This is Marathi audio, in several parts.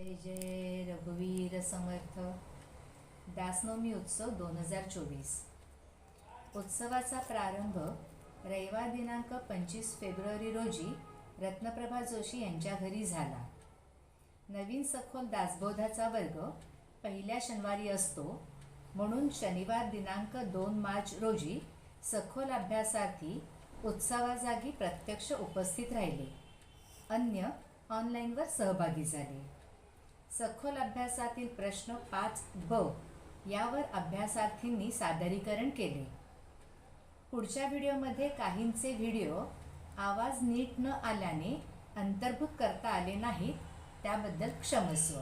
जय जय रघुवीर समर्थ. दासनवमी उत्सव 2024. उत्सवाचा प्रारंभ रविवार दिनांक 25 फेब्रुवारी रोजी रत्नप्रभा जोशी यांच्या घरी झाला. नवीन सखोल दासबोधाचा वर्ग पहिल्या शनिवारी असतो, म्हणून शनिवार दिनांक 2 मार्च रोजी सखोल अभ्यासार्थी उत्सवाजागी प्रत्यक्ष उपस्थित राहिले. अन्य ऑनलाईनवर सहभागी झाले. सखोल अभ्यासातील प्रश्न 5ब यावर अभ्यासार्थींनी सादरीकरण केले. पुढच्या व्हिडिओमध्ये काहींचे व्हिडिओ आवाज नीट न आल्याने अंतर्भूत करता आले नाहीत, त्याबद्दल क्षमस्व.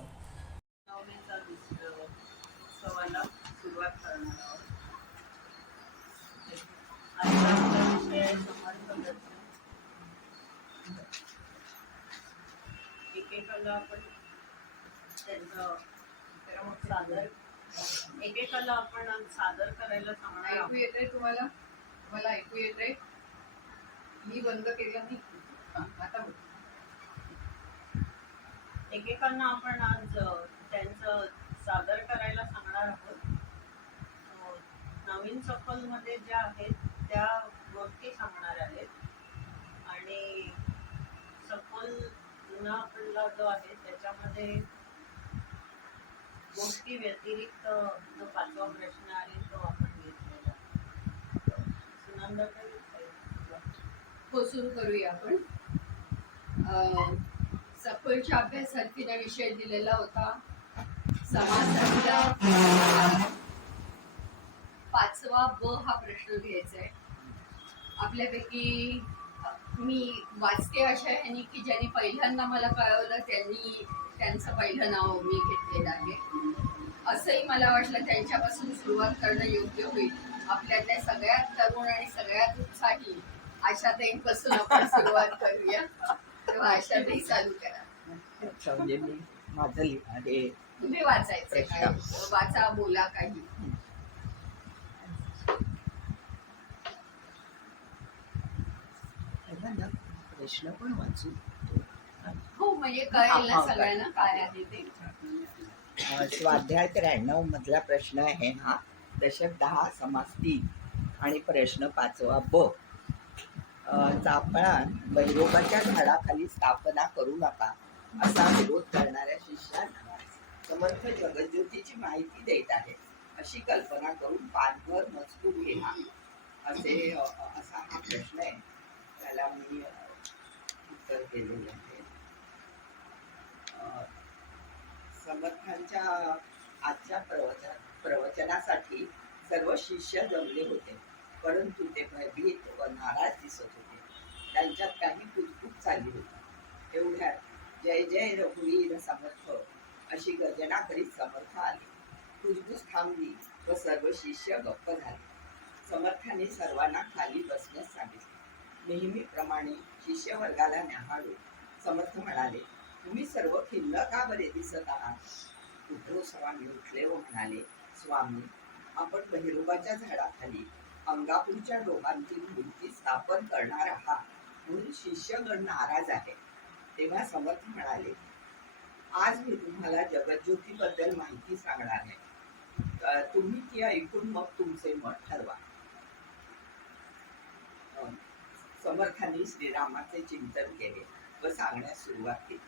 उत्सवाला सुरुवात करणार आहोत. आजचा आपला विषय आहे समर्थ दर्शन. एकेकाला आपण त्यांचं एकेकाला आपण सादर करायला सांगणार ऐकू आहोत. येतंय तुम्हाला? मला ऐकू येतंय? मी बंद केलं नाही. आता एकेकांना आपण आज त्यांचं सादर करायला सांगणार आहोत. नवीन सखोलमध्ये ज्या आहेत त्या गोष्टी सांगणार आहेत आणि सखोल जुना आपला जो आहे त्याच्यामध्ये गोष्टी व्यतिरिक्त जो 5वा प्रश्न आहे तो आपण घेतलेला. सुनंदाताई, हो, सुरू करूया आपण. सखोलच्या अभ्यासार्थीने विषय दिलेला होता समासातला 5वा ब हा प्रश्न घ्यायचा आहे. आपल्यापैकी मी वाचते अशा ह्यांनी की ज्यांनी पहिल्यांदा मला कळवलं त्यांचं पहिलं नाव मी घेतलेलं आहे. असंही मला वाटलं त्यांच्यापासून सुरुवात करणं योग्य होईल. आपल्यातल्या सगळ्यात तरुण आणि सगळ्यात उत्साही आशाताईंपासून आपण सुरुवात करूया. तेव्हा आशाताई चालू करा. तुम्ही वाचायचं काय? वाचा, बोला काही. प्रश्न पण वाचू. हो, म्हणजे कळेल ना सगळ्यांना काय आहे ते. स्वाध्याय 93 मधला प्रश्न आहे हा. दशक 10 समास 3 आणि प्रश्न 5वा ब. चापळात बहिरोबाच्या झाडाखाली स्थापना करू नका असा विरोध करणाऱ्या शिष्यांना समर्थ जगज्योतीची माहिती देत आहे अशी कल्पना करून पाठभर मजकूर लिहा असा हा प्रश्न आहे. त्याला मी उत्तर केलेलं आहे. समर्थांच्या आजच्या प्रवचनासाठी सर्व शिष्य जमले होते, परंतु ते भयभीत व नाराज दिसत होते. त्यांच्यात काही कुजबूज चालली होती. एवढ्यात जय जय रघुवीर समर्थ अशी गर्जना करीत समर्थ आले. कुजबूज थांबली व सर्व शिष्य गप्प झाले. समर्थांनी सर्वांना खाली बसण्यास सांगितले. नेहमीप्रमाणे शिष्यवर्गाला न्याहाळून समर्थ म्हणाले, तुम्ही सर्व खिन्न का बरे दिसत आहात? उद्धव स्वामी उठले व म्हणाले, स्वामी, आपण बहिरोबाच्या झाडाखाली अंगापूरच्या डोंगांतील मूर्ती स्थापन करणार आहात म्हणून शिष्यगण नाराज आहे. तेव्हा समर्थ म्हणाले, आज मी तुम्हाला जगज्योतीबद्दल माहिती सांगणार आहे. तुम्ही ती ऐकून मग तुमचे मत ठरवा. समर्थांनी श्रीरामाचे चिंतन केले व सांगण्यास सुरुवात केली.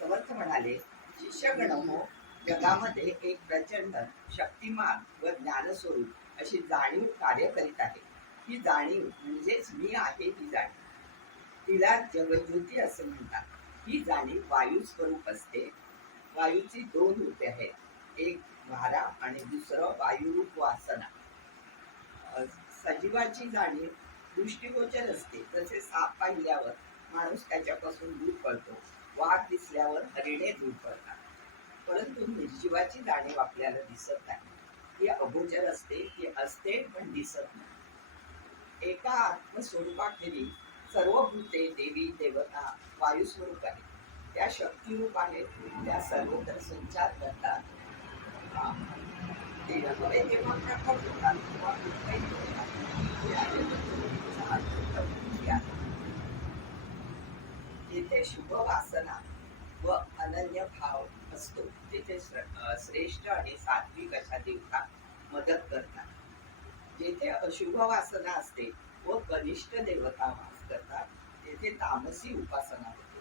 समर्थ म्हणाले, शिष्यगणमो, जगामध्ये एक प्रचंड शक्तिमान व ज्ञानस्वरूप अशी जाणीव कार्य करीत आहे. ही जाणीव म्हणजेच मी आहे ही जाणीव. तिला जगज्योती असे म्हणतात. ही जाणीव वायू स्वरूप असते. वायूची 2 रूपे आहेत, एक वारा आणि दुसरं वायुरूप वासना. सजीवाची जाणीव दृष्टिगोचर असते. जसे साप पाहिल्यावर माणूस त्याच्यापासून दूर पळतो, वाघ दिसल्यावर हरिणे दूर पळतात. परंतु निर्जीवाची जाणीव आपल्याला दिसत नाही. ती अगोचर असते, ती असते पण दिसत नाही. एका आत्मस्वरूपाखेरीज सर्व भूते, देवी देवता वायुस्वरूप आहेत. त्या शक्तिरूप आहेत. त्या सर्वत्र संचार करतात. तेव्हा प्रकट होतात किंवा जेथे शुभ वासना व अनन्य भाव असतो तिथे श्रेष्ठ आणि सात्विक अशा देवता मदत करतात. जेथे अशुभ वासना असते व कनिष्ठ देवता वास करतात तेथे तामसी उपासना होते,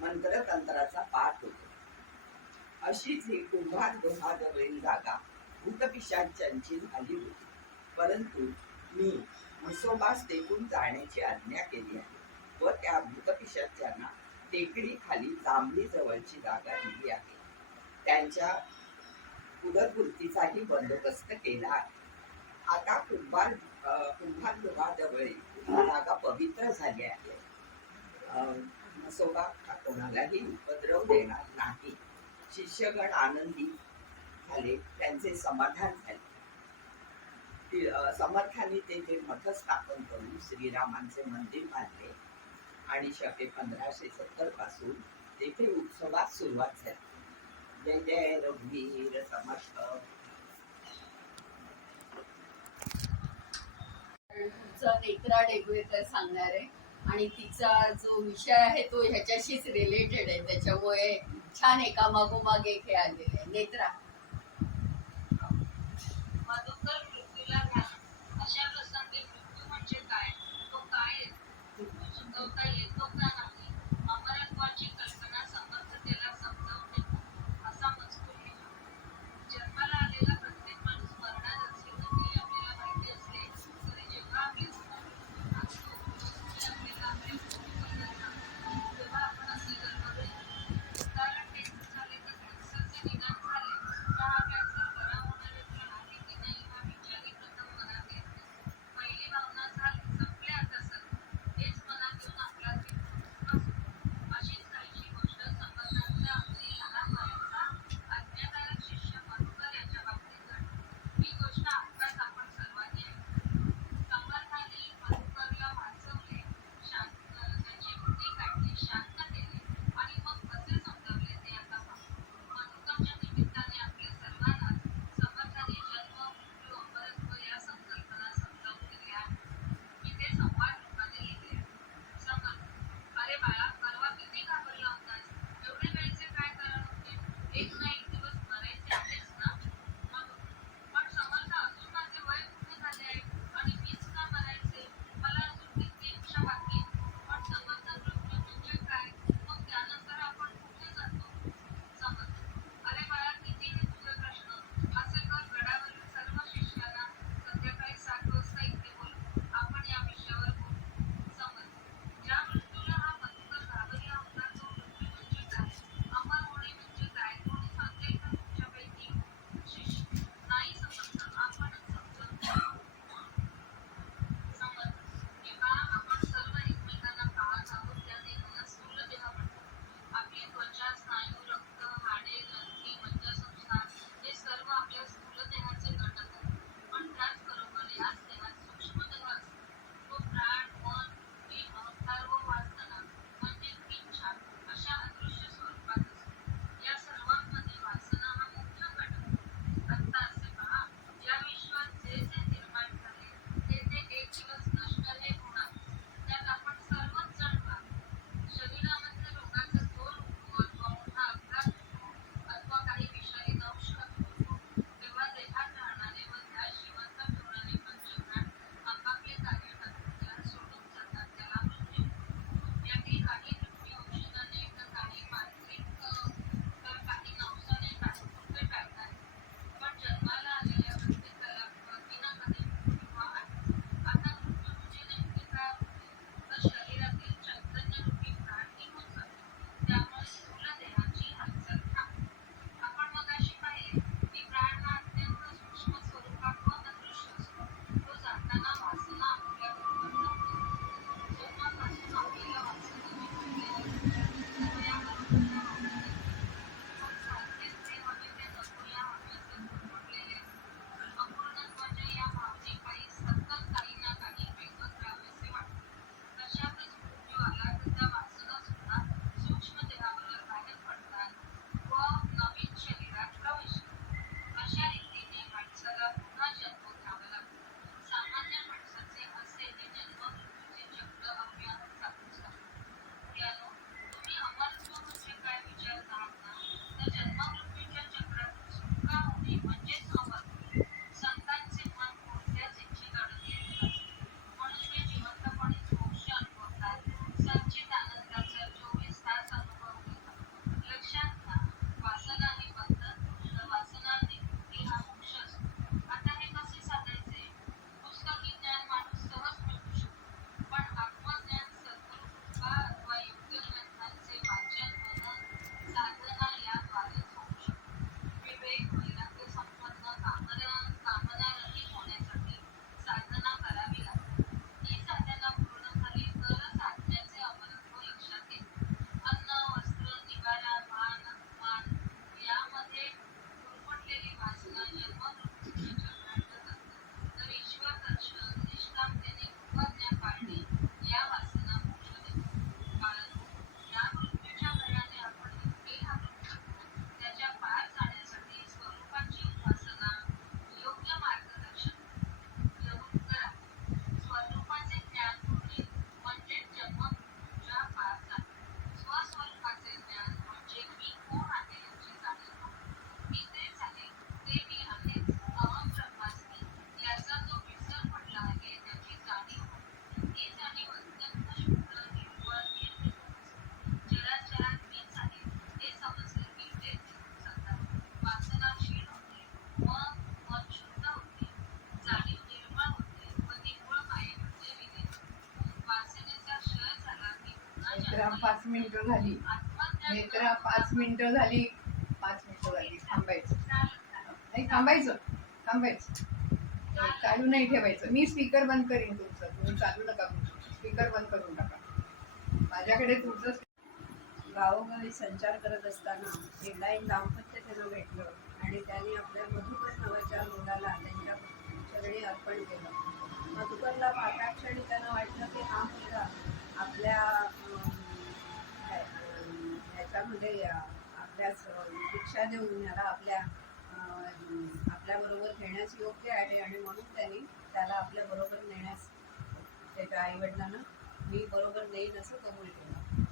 मंत्रतंत्राचा पाठ होतो. अशीच ही कुंभार डोहाजवळील जागा भूतपिशाचांची झाली होती. परंतु मी म्हसोबास तेथून जाण्याची आज्ञा केली आहे व त्या भूतपिशाच्यांना टेकडी खाली जांभळी जवळची जागा दिली आहे. त्यांच्या पुनर्वृत्तीचाही बंदोबस्त केला आहे. आता कुंभार डोहाजवळील जागा पवित्र झाली आहे. म्हसोबा कोणालाही उपद्रव देणार नाही. शिष्यगण आनंदी झाले, त्यांचे समाधान झाले. समर्थांनी तेथे मठ स्थापन करून श्रीरामांचे मंदिर बांधले आणि शके 1570 पासून तेथे उत्सवास सुरुवात झाली. जय जय रघुवीर समर्थ. तुमचं नेत्रा डेगवेकर सांगणार आहे आणि तिचा जो विषय आहे तो ह्याच्याशीच रिलेटेड आहे, त्याच्यामुळे छान एका मागोमाग एक हे आलेले आहे. नेत्रा. मधुकर मृत्यूला घाला. अशा प्रसंगी मृत्यू म्हणजे काय, तो काय मृत्यू चुकवता येतो का नाही, अमरत्वाची कल्पना समर्थतेला समजावून येतो असा मजकूर लिहा. जन्माला आलेला प्रत्येक माणूस मरणार असल्याचंही आपल्याला माहिती असले तरी जेव्हा आपली पुनर्वृत्ती भासतो आणि आपल्याला आपले भोग पडत नाही, तेव्हा आपण असे गडबडून कारण टेस्ट झाले तर कॅन्सरचे निदान झाले का हा कॅन्सर बरा होणार आहे की नाही हा विचारही प्रथम मनात येतो. पहिली भावना झाली संपले आता सर, हेच मनात येऊन आपला जीव बसतो. अशीच काहीशी मिनिटं झाली, नेत्रा 5 मिनिटं झाली, 5 मिनिटं झाली, थांबायचं. नाही थांबायचं. चालू नाही ठेवायचं. मी स्पीकर बंद करीन तुमचं, तुम्ही चालू नका. स्पीकर बंद करून टाका. माझ्याकडे तुमचं गावोगावी संचार करत असताना एकदा एक दाम्पत्य त्यांना भेटलं आणि त्यांनी आपल्या मधुकर नावाच्या मुलाला त्यांच्या चरणी अर्पण केलं. मधुकरला पाहताक्षणी त्यांना वाटलं की हा मुलगा आपल्या ह्याच्यामध्ये आपल्याच शिक्षा देऊन ह्याला आपल्याबरोबर घेण्यास योग्य आहे आणि म्हणून त्यांनी त्याला आपल्याबरोबर नेण्यास त्याच्या आईवडिलांना मी बरोबर नेईन असं कबूल केलं.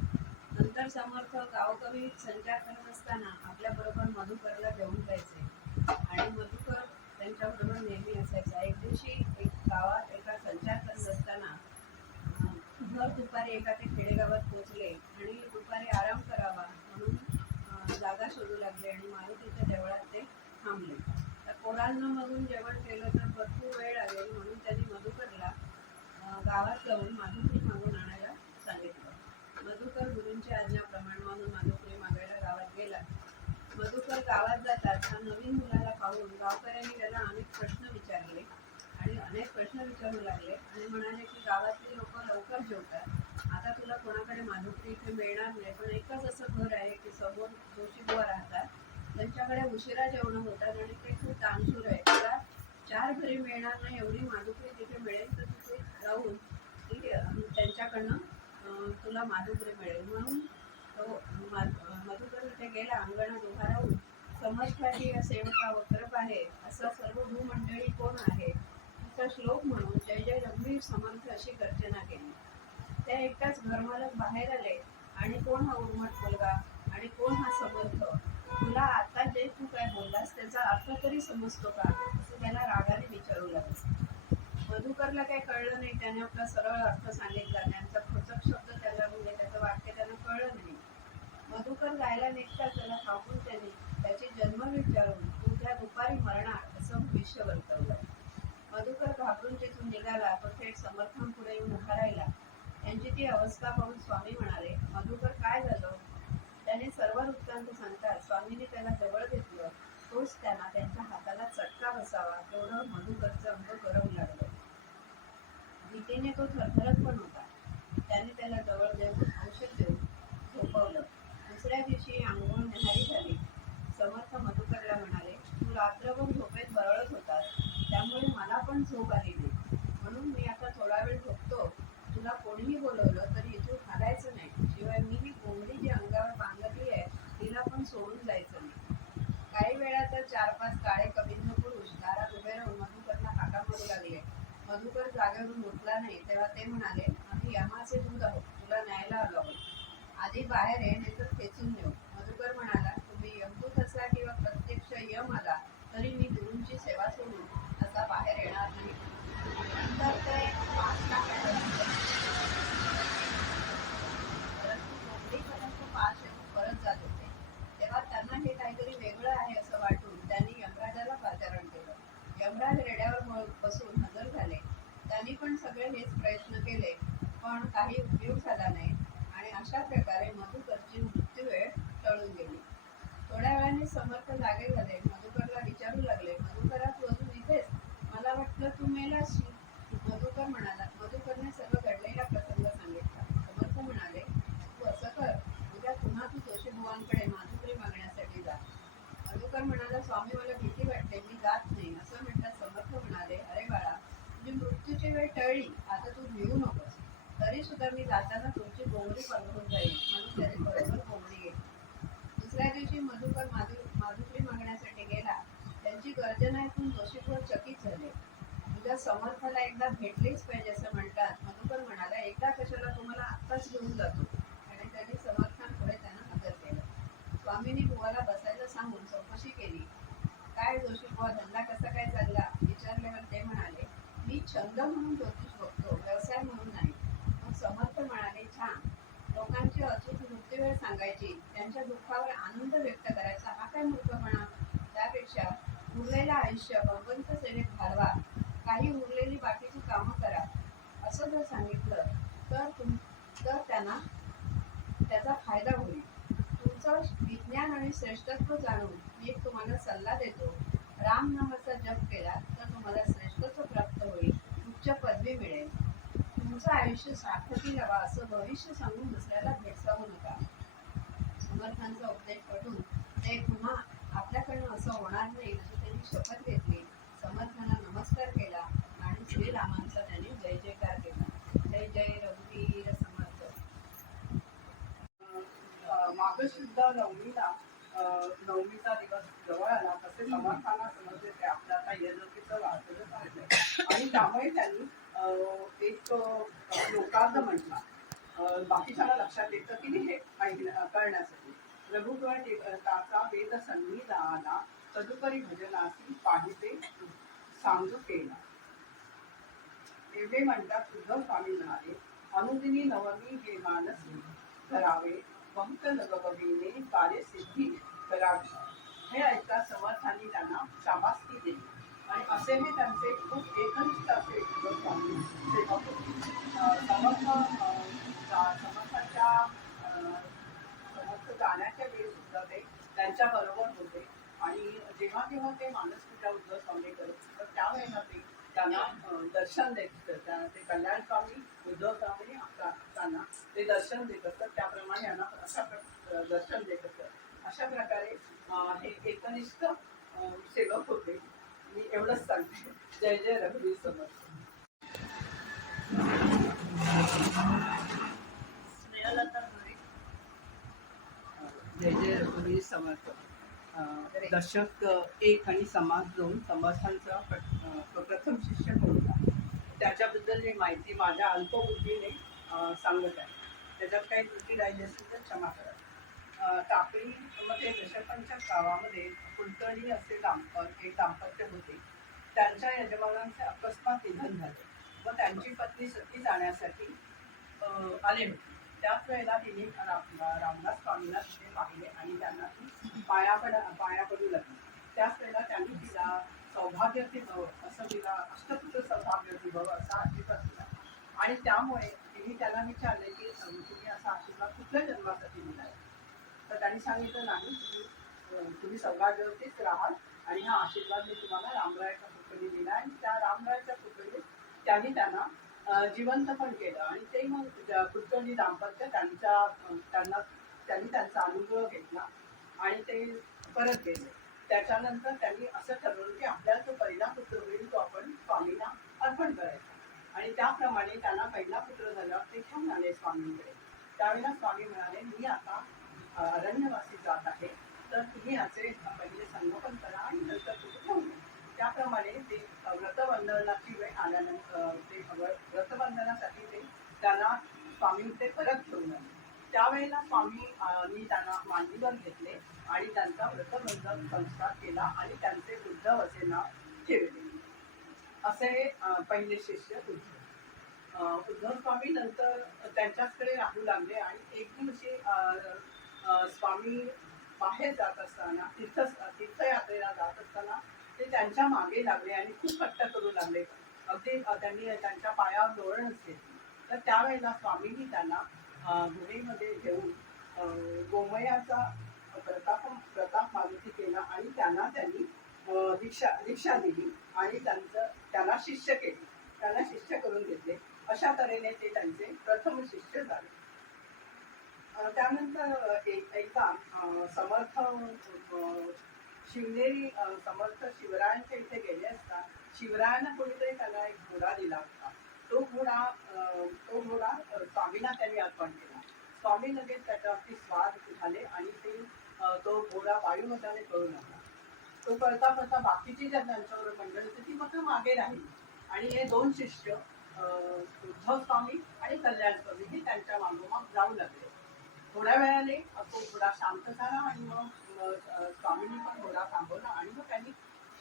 नंतर समर्थ गावोगावी संचार करत असताना आपल्याबरोबर मधुकरला घेऊन जायचे आणि मधुकर त्यांच्याबरोबर नेहमी असायचा. एक दिवशी एक गावात एका संचार करत असताना भर दुपारी एका ते खेडेगावात पोहोचले आणि दुपारी आराम करावा म्हणून जागा शोधू लागले आणि मारुतीच्या देवळात ते थांबले. तर पोरांना मागून जेवण केलं तर भरपूर वेळ लागेल म्हणून त्यांनी मधुकरला गावात जाऊन माधुकरी मागून आणायला सांगितलं. मधुकर गुरूंच्या आज्ञाप्रमाणे म्हणून माधुकरी मागायला गावात गेला. मधुकर गावात जातात हा नवीन मुलाला पाहून गावकऱ्यांनी त्याला अनेक प्रश्न विचारले आणि अनेक प्रश्न विचारू लागले आणि म्हणाले की गावातली लोक लवकर जेवतात, आता तुला कोणाकडे माधुकरी इथे मिळणार नाही, पण एकच असं घर आहे की समोर जोशीबुवा राहतात, त्यांच्याकडे उशिरा जेवणं होतात आणि ते खूप दानशूर आहे, तुला 4 घरी मिळणार नाही एवढी माधुकरी तिथे मिळेल, तर तिथे राहून त्यांच्याकडनं तुला माधुकरी मिळेल. म्हणून तो मधुकर इथे गेला. अंगणात उभा राहून समर्थाची सेवका वक्रप आहे असं सर्व भूमंडळी कोण आहे तिचा श्लोक म्हणून जय जय रघुवीर समर्थ अशी गर्जना केली. त्या एकटाच घरमालक बाहेर आले आणि कोण हा उर्मट मुलगा आणि कोण हा समर्थ, तुला आता जे तू काय बोललास त्याचा अर्थ तरी समजतो का असं त्याला रागाने विचारू लागले. मधुकरला काही कळलं नाही. त्याने आपला सरळ अर्थ सांगितला. त्यांचा खोचक शब्द त्याला म्हणजे त्याचं वाक्य त्यांना कळलं नाही. मधुकर जायला निघताच त्याला थांबून त्यांनी त्याची जन्म विचारून तू त्या दुपारी मरणार असं भविष्य वर्तवलं. मधुकर घाबरून तिथून निघाला तो थेट समर्थांपुढे येऊन उभा राहिला. त्यांची ती अवस्था पाहून स्वामी म्हणाले, मधुकर काय झालं? त्याने सर्व वृत्तांत सांगतात स्वामींनी त्याला जवळ घेतलं. तोच त्यांना त्यांच्या हाताला चटका बसावा तेवढं मधुकरचं अंग गरम लागलं. भीतीने तो थरथरत पण होता. त्याने त्याला जवळ देऊन औषध देऊन झोपवलं. दुसऱ्या दिवशी आंघोळ न्याहारी झाली. समर्थ मधुकरला म्हणाले, तू रात्रभर झोपेत बरळत होतास, त्यामुळे मला पण झोप आली नाही, म्हणून मी आता थोडा वेळ झोपतो. तुला कोणीही बोलवलं तरी इथून हालायचं नाही, शिवाय मी ही कोंबडी जी अंगावर बांधली आहे तिला पण सोडून जायचं नाही. काही वेळा तर 4-5 काळे कबिंद पुरुष दारात उभे राहून मधुकरला हाका मारू लागले. मधुकर जागेवरून उठला नाही. तेव्हा ते म्हणाले, आम्ही यमाचे दूध आहोत, तुला न्यायला आलो आहोत, आधी बाहेर ये नाही तर खेचून नेऊ. मधुकर म्हणाला, तुम्ही यमदूत असला किंवा प्रत्यक्ष यम आला तरी मी गुरूंची सेवा सोडून असा बाहेर येणार नाही. नंतर ते परंतु कोंबडीपर्यंत पाच येऊन परत जात होते. तेव्हा त्यांना हे काहीतरी वेगळं आहे असं वाटून त्यांनी यमराजाला पाचारण केलं. यमराज रेड्यावर बसून हजर झाले. त्यांनी पण सगळे हेच प्रयत्न केले, पण काही उपयोग झाला नाही आणि अशा प्रकारे मधुकरची मृत्यूवेळ टळून गेली. थोड्या वेळाने समर्थ जागे झाले. मधुकरला विचारू लागले, मधुकरा तू अजून इथेच? मला वाटलं तू मेलास. मधुकर म्हणाला. मधुकरने सर्व घडलेला प्रसंग सांगितला. समर्थ म्हणाले, तू असं कर, उद्या पुन्हा तू जोशीबुवांकडे माधुकरी मागण्यासाठी जा. मधुकर म्हणाला, स्वामी मला भीती वाटते, मी जात नाही. असं म्हणतात समर्थ म्हणाले, अरे बाळा, तुझी मृत्यूची वेळ टळली, आता तू भिवू नकोस. तरी सुद्धा मी जाताना तुमची कोंबडी पकडून जाईल. म्हणून त्याने बरोबर कोंबडी गेली. दुसऱ्या दिवशी मधुकर माधुकरी मागण्यासाठी गेला. त्यांची गर्जना ऐकून जोशीबुवा चकित झाले. तुझ्या समर्थाला एकदा भेटलेच पाहिजे असं म्हणतात. मधुकर म्हणाला, एकदा कशाला, तुम्हाला आत्ताच घेऊन जातो. आणि त्यांनी समर्थांपुढे त्यांना हजर केलं. स्वामींनी बुवाला बसायला सांगून चौकशी केली. काय जोशीबुवा, धंदा कसा काय चालला विचारल्यावर ते म्हणाले, मी छंद म्हणून ज्योतिष बघतो, व्यवसाय म्हणून नाही. मग समर्थ म्हणाले, छान, लोकांची अचूक मृत्यूवेळ सांगायची, त्यांच्या दुःखावर आनंद व्यक्त करायचा, हा काय मूर्खपणा? त्यापेक्षा उरलेलं आयुष्य भगवंत सेवेत घालवा, काही उरलेली बाकीची कामं करा, असं जर सांगितलं तर त्यांना त्याचा फायदा होईल. तुमचं विज्ञान आणि श्रेष्ठत्व जाणून मी एक तुम्हाला सल्ला देतो. राम नामाचा जप केला तर तुम्हाला श्रेष्ठत्व प्राप्त होईल, उच्च पदवी मिळेल. तुमचं आयुष्य सार्थकी व्हावा असं भविष्य सांगून दुसऱ्याला भेडसावू नका. समर्थांचा उपदेश पटून ते पुन्हा आपल्याकडनं असं होणार नाही असं त्यांनी शपथ घेतली. समर्थांना नमस्कार केला आणि श्रीरामांचा त्यांनी जय जयकार केला. जय जय रघुवीर समर्थ. माघशुद्ध नवमीला नवमीचा दिवस जवळ आला तसे समर्थांना समजले ते आपल्या आता यजकीचं वाचलं पाहिजे आणि त्यामुळे त्यांनी एक श्लोकार्ध म्हटला. बाकीच्याला लक्षात येतं की नाही हे करण्यासाठी. रघुगण वेद संगीत आला तदुपरी भजनासी पाहिजे सांगू केला. एवढे म्हणतात उद्धव स्वामी म्हणाले, अनुदिनी नवमी हे मानसी करावे, बहुत लगबगीने कार्यसिद्धी करावी. हे ऐकता समर्थांनी त्यांना शाबासकी दिली आणि असे हे त्यांचे खूप एकनिष्ठ असे उद्धव स्वामी सेवक होते. समर्थ जाण्याच्या वेळी सुद्धा ते त्यांच्या बरोबर होते आणि जेव्हा जेव्हा ते मानस पूजा उद्धव स्वामी करत तर त्यावेळेला ते त्यांना दर्शन देत असतात. ते कल्याण स्वामी उद्धव स्वामी असताना ते दर्शन देत असतात. त्याप्रमाणे यांना अशा दर्शन देत असतात. अशा प्रकारे हे एकनिष्ठ सेवक होते. मी एवढंच सांगते. जय जय रघुवीर समर्थ. जय जय रघुवीर समर्थ. दशक 1 आणि समाज 2 समर्थांचा प्रथम शिष्य होता. त्याच्याबद्दल माहिती माझ्या अल्पबुद्धीने सांगत आहे. त्याच्यात काही त्रुटी राहिली असेल तर क्षमा करा. टाकळीमध्ये दशकांच्या गावामध्ये कुलकर्णी असे एक दाम्पत्य होते. त्यांच्या यजमानांचे अकस्मात निधन झाले व त्यांची पत्नी सती जाण्यासाठी आले होते. त्याच वेळेला तिने रामदास स्वामींना तिथे पाहिले आणि त्यांना ती पाया पडू लागली. त्याच वेळेला त्यांनी तिला सौभाग्यवती भव असं तिला अष्टपुत्र सौभाग्यवती भव असा आशीर्वाद दिला आणि त्यामुळे तिने त्यांना विचारले की तुम्ही असा आशीर्वाद कुठल्या जन्मासाठी दिलाय. तर त्यांनी सांगितलं नाही, तुम्ही सौभाग्यवतीच राहाल आणि हा आशीर्वाद मी तुम्हाला रामरायाच्या पुतळी दिला आणि त्या रामरायाच्या पुतळीत त्यांनी त्यांना जिवंत पण केलं आणि ते मग कुलकर्णी दाम्पत्य त्यांनी त्यांचा अनुभव घेतला आणि ते परत गेले. त्याच्यानंतर त्यांनी असं ठरवलं की आपल्याला जो पहिला पुत्र होईल तो आपण स्वामींना अर्पण करायचा आणि त्याप्रमाणे त्यांना पहिला पुत्र झाल्यावर ते घेऊन आले स्वामींकडे. त्यावेळेला स्वामी म्हणाले, मी आता अरण्यवासी जात आहे तर तुम्ही याचे पहिले संगोपन करा आणि नंतर तुम्ही घेऊन या. त्याप्रमाणे ते व्रतबंधनाची वेळ आल्यानंतर ते व्रतबंधनासाठी ते त्यांना स्वामींचे परत घेऊन आले. त्यावेळेला स्वामींनी त्यांना मांडीवर घेतले आणि त्यांचा व्रतबंधन संस्कार केला आणि त्यांचे उद्धव असे नाव ठेवले. असे पहिले शिष्य उद्धव स्वामी नंतर त्यांच्याचकडे राहू लागले आणि एक दिवशी स्वामी बाहेर जात असताना तीर्थयात्रेला जात असताना ते त्यांच्या मागे लागले आणि खूप हट्ट करू लागले. अगदी त्यांनी त्यांच्या पायावर लोळणच घेतली. तर त्यावेळेला स्वामींनी त्यांना गुहेमध्ये घेऊन गोमयाचा प्रताप मारुती केला आणि त्यांनी दीक्षा दिली आणि त्यांना शिष्य केले. त्यांना शिष्य करून घेतले. अशा तऱ्हेने ते त्यांचे प्रथम शिष्य झाले. त्यानंतर एकदा समर्थ शिवनेरी समर्थ शिवरायांच्या इथे गेले असता शिवरायांना कोणीतरी त्यांना एक घोडा दिला होता. तो घोडा स्वामींना त्यांनी अर्पण केला. स्वामी लगेच त्याच्यावरती स्वाद झाले आणि तो घोडा वायुमताने पळू लागला. तो पळता बाकीची ज्या त्यांच्याबरोबर मंडळी होती ती मात्र मागे राहिली आणि हे दोन शिष्य उद्धव स्वामी आणि कल्याण स्वामी हे त्यांच्या मागोमाग जाऊ लागले. थोड्या वेळाने तो घोडा शांत झाला आणि मग स्वामींनी पण घोडा थांबवला आणि मग त्यांनी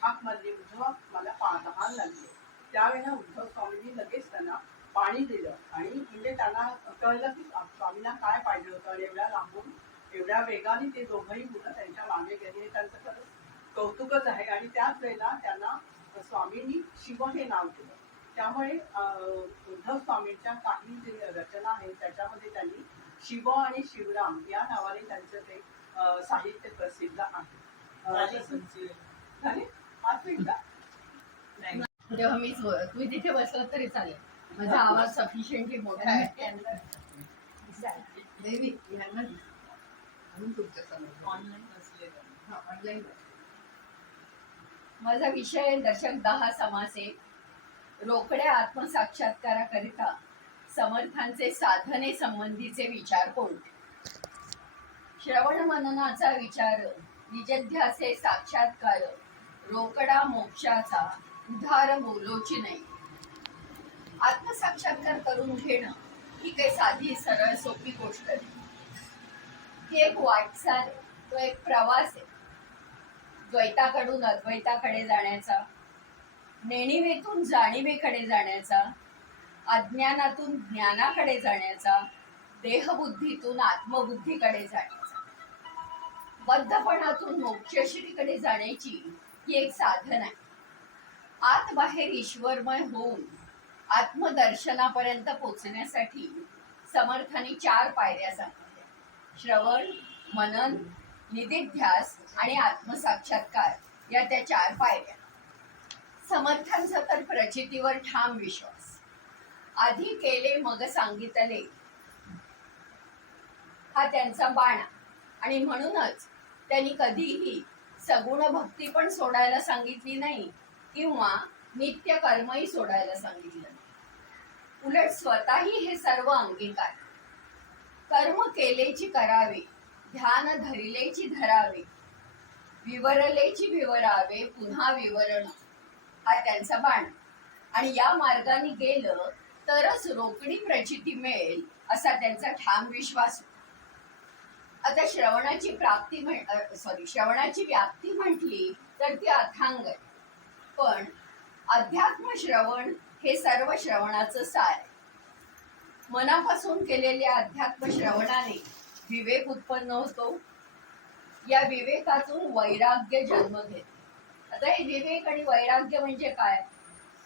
हाक मारली, उद्धव मला तहान लागली. त्यावेळेला उद्धव स्वामींनी लगेच त्यांना पाणी दिलं आणि म्हणजे त्यांना कळलं की स्वामींना काय पाहिजे होतं आणि एवढ्या लांबून एवढ्या वेगाने ते दोघंही मुलं त्यांच्या मागे गेले हे त्यांचं खरंच कौतुकच आहे. आणि त्याच वेळेला त्यांना स्वामींनी शिव हे नाव दिलं. त्यामुळे उद्धव स्वामींच्या काही जे रचना आहेत त्याच्यामध्ये त्यांनी शिव आणि शिवराम या नावाने त्यांचं ते साहित्य प्रसिद्ध आहे. झाले 5 मिनिटं. तेव्हा मीच तुम्ही तिथे बसलात तरी चालेल, माझा आवाज सफिशियंटली मोठा आहे. देवी यांना म्हणून तुमच्या समोर ऑनलाईन. माझा विषय दशक 10 समासे रोकड्या आत्मसाक्षात्काराकरिता समर्थांचे साधने संबंधीचे विचार कोणते. श्रवण मननाचा विचार निजध्याचे साक्षात्कार रोकडा मोक्षाचा उधार बोलोची नाही. आत्मसाक्षात्कार करून घेणं ही काही साधी सरळ सोपी गोष्ट नाही. ती एक वाटचाल आहे, तो एक प्रवास आहे. द्वैताकडून अद्वैताकडे जाण्याचा, नेणिवेतून जाणीवेकडे जाण्याचा, अज्ञानातून ज्ञानाकडे जाण्याचा, देहबुद्धीतून आत्मबुद्धीकडे जाण्याचा, बद्धपणातून मोक्षश्रीकडे जाण्याची ही एक साधन आहे. आत बाहेर ईश्वरमय होऊन आत्मदर्शनापर्यंत पोचण्यासाठी समर्थांनी 4 पायऱ्या सांगितल्या: श्रवण, मनन, निदिध्यास आणि आत्मसाक्षात्कार या त्या 4 पायऱ्या. समर्थांचा तर प्रचितीवर ठाम विश्वास. आधी केले मग सांगितले हा त्यांचा बाणा, आणि म्हणूनच त्यांनी कधीही सगुण भक्ती पण सोडायला सांगितली नाही किंवा नित्य कर्मही सोडायला सांगितलं नाही. उलट स्वतःही हे सर्व अंगीकार. कर्म केलेची करावे, ध्यान धरिलेची धरावे, विवरलेची विवरावे, पुन्हा विवरण हा त्यांचा बाण. आणि या मार्गाने गेलं तरच रोकडी प्रचिती मिळेल असा त्यांचा ठाम विश्वास होता. आता श्रवणाची श्रवणाची व्याप्ती म्हटली तर ती अथांग आहे. पण अध्यात्म श्रवण हे सर्व श्रवणाचं सार आहे. मनापासून केलेल्या अध्यात्म श्रवणाने विवेक उत्पन्न होतो. या विवेकातून वैराग्य जन्म घेते. आता हे विवेक आणि वैराग्य म्हणजे काय,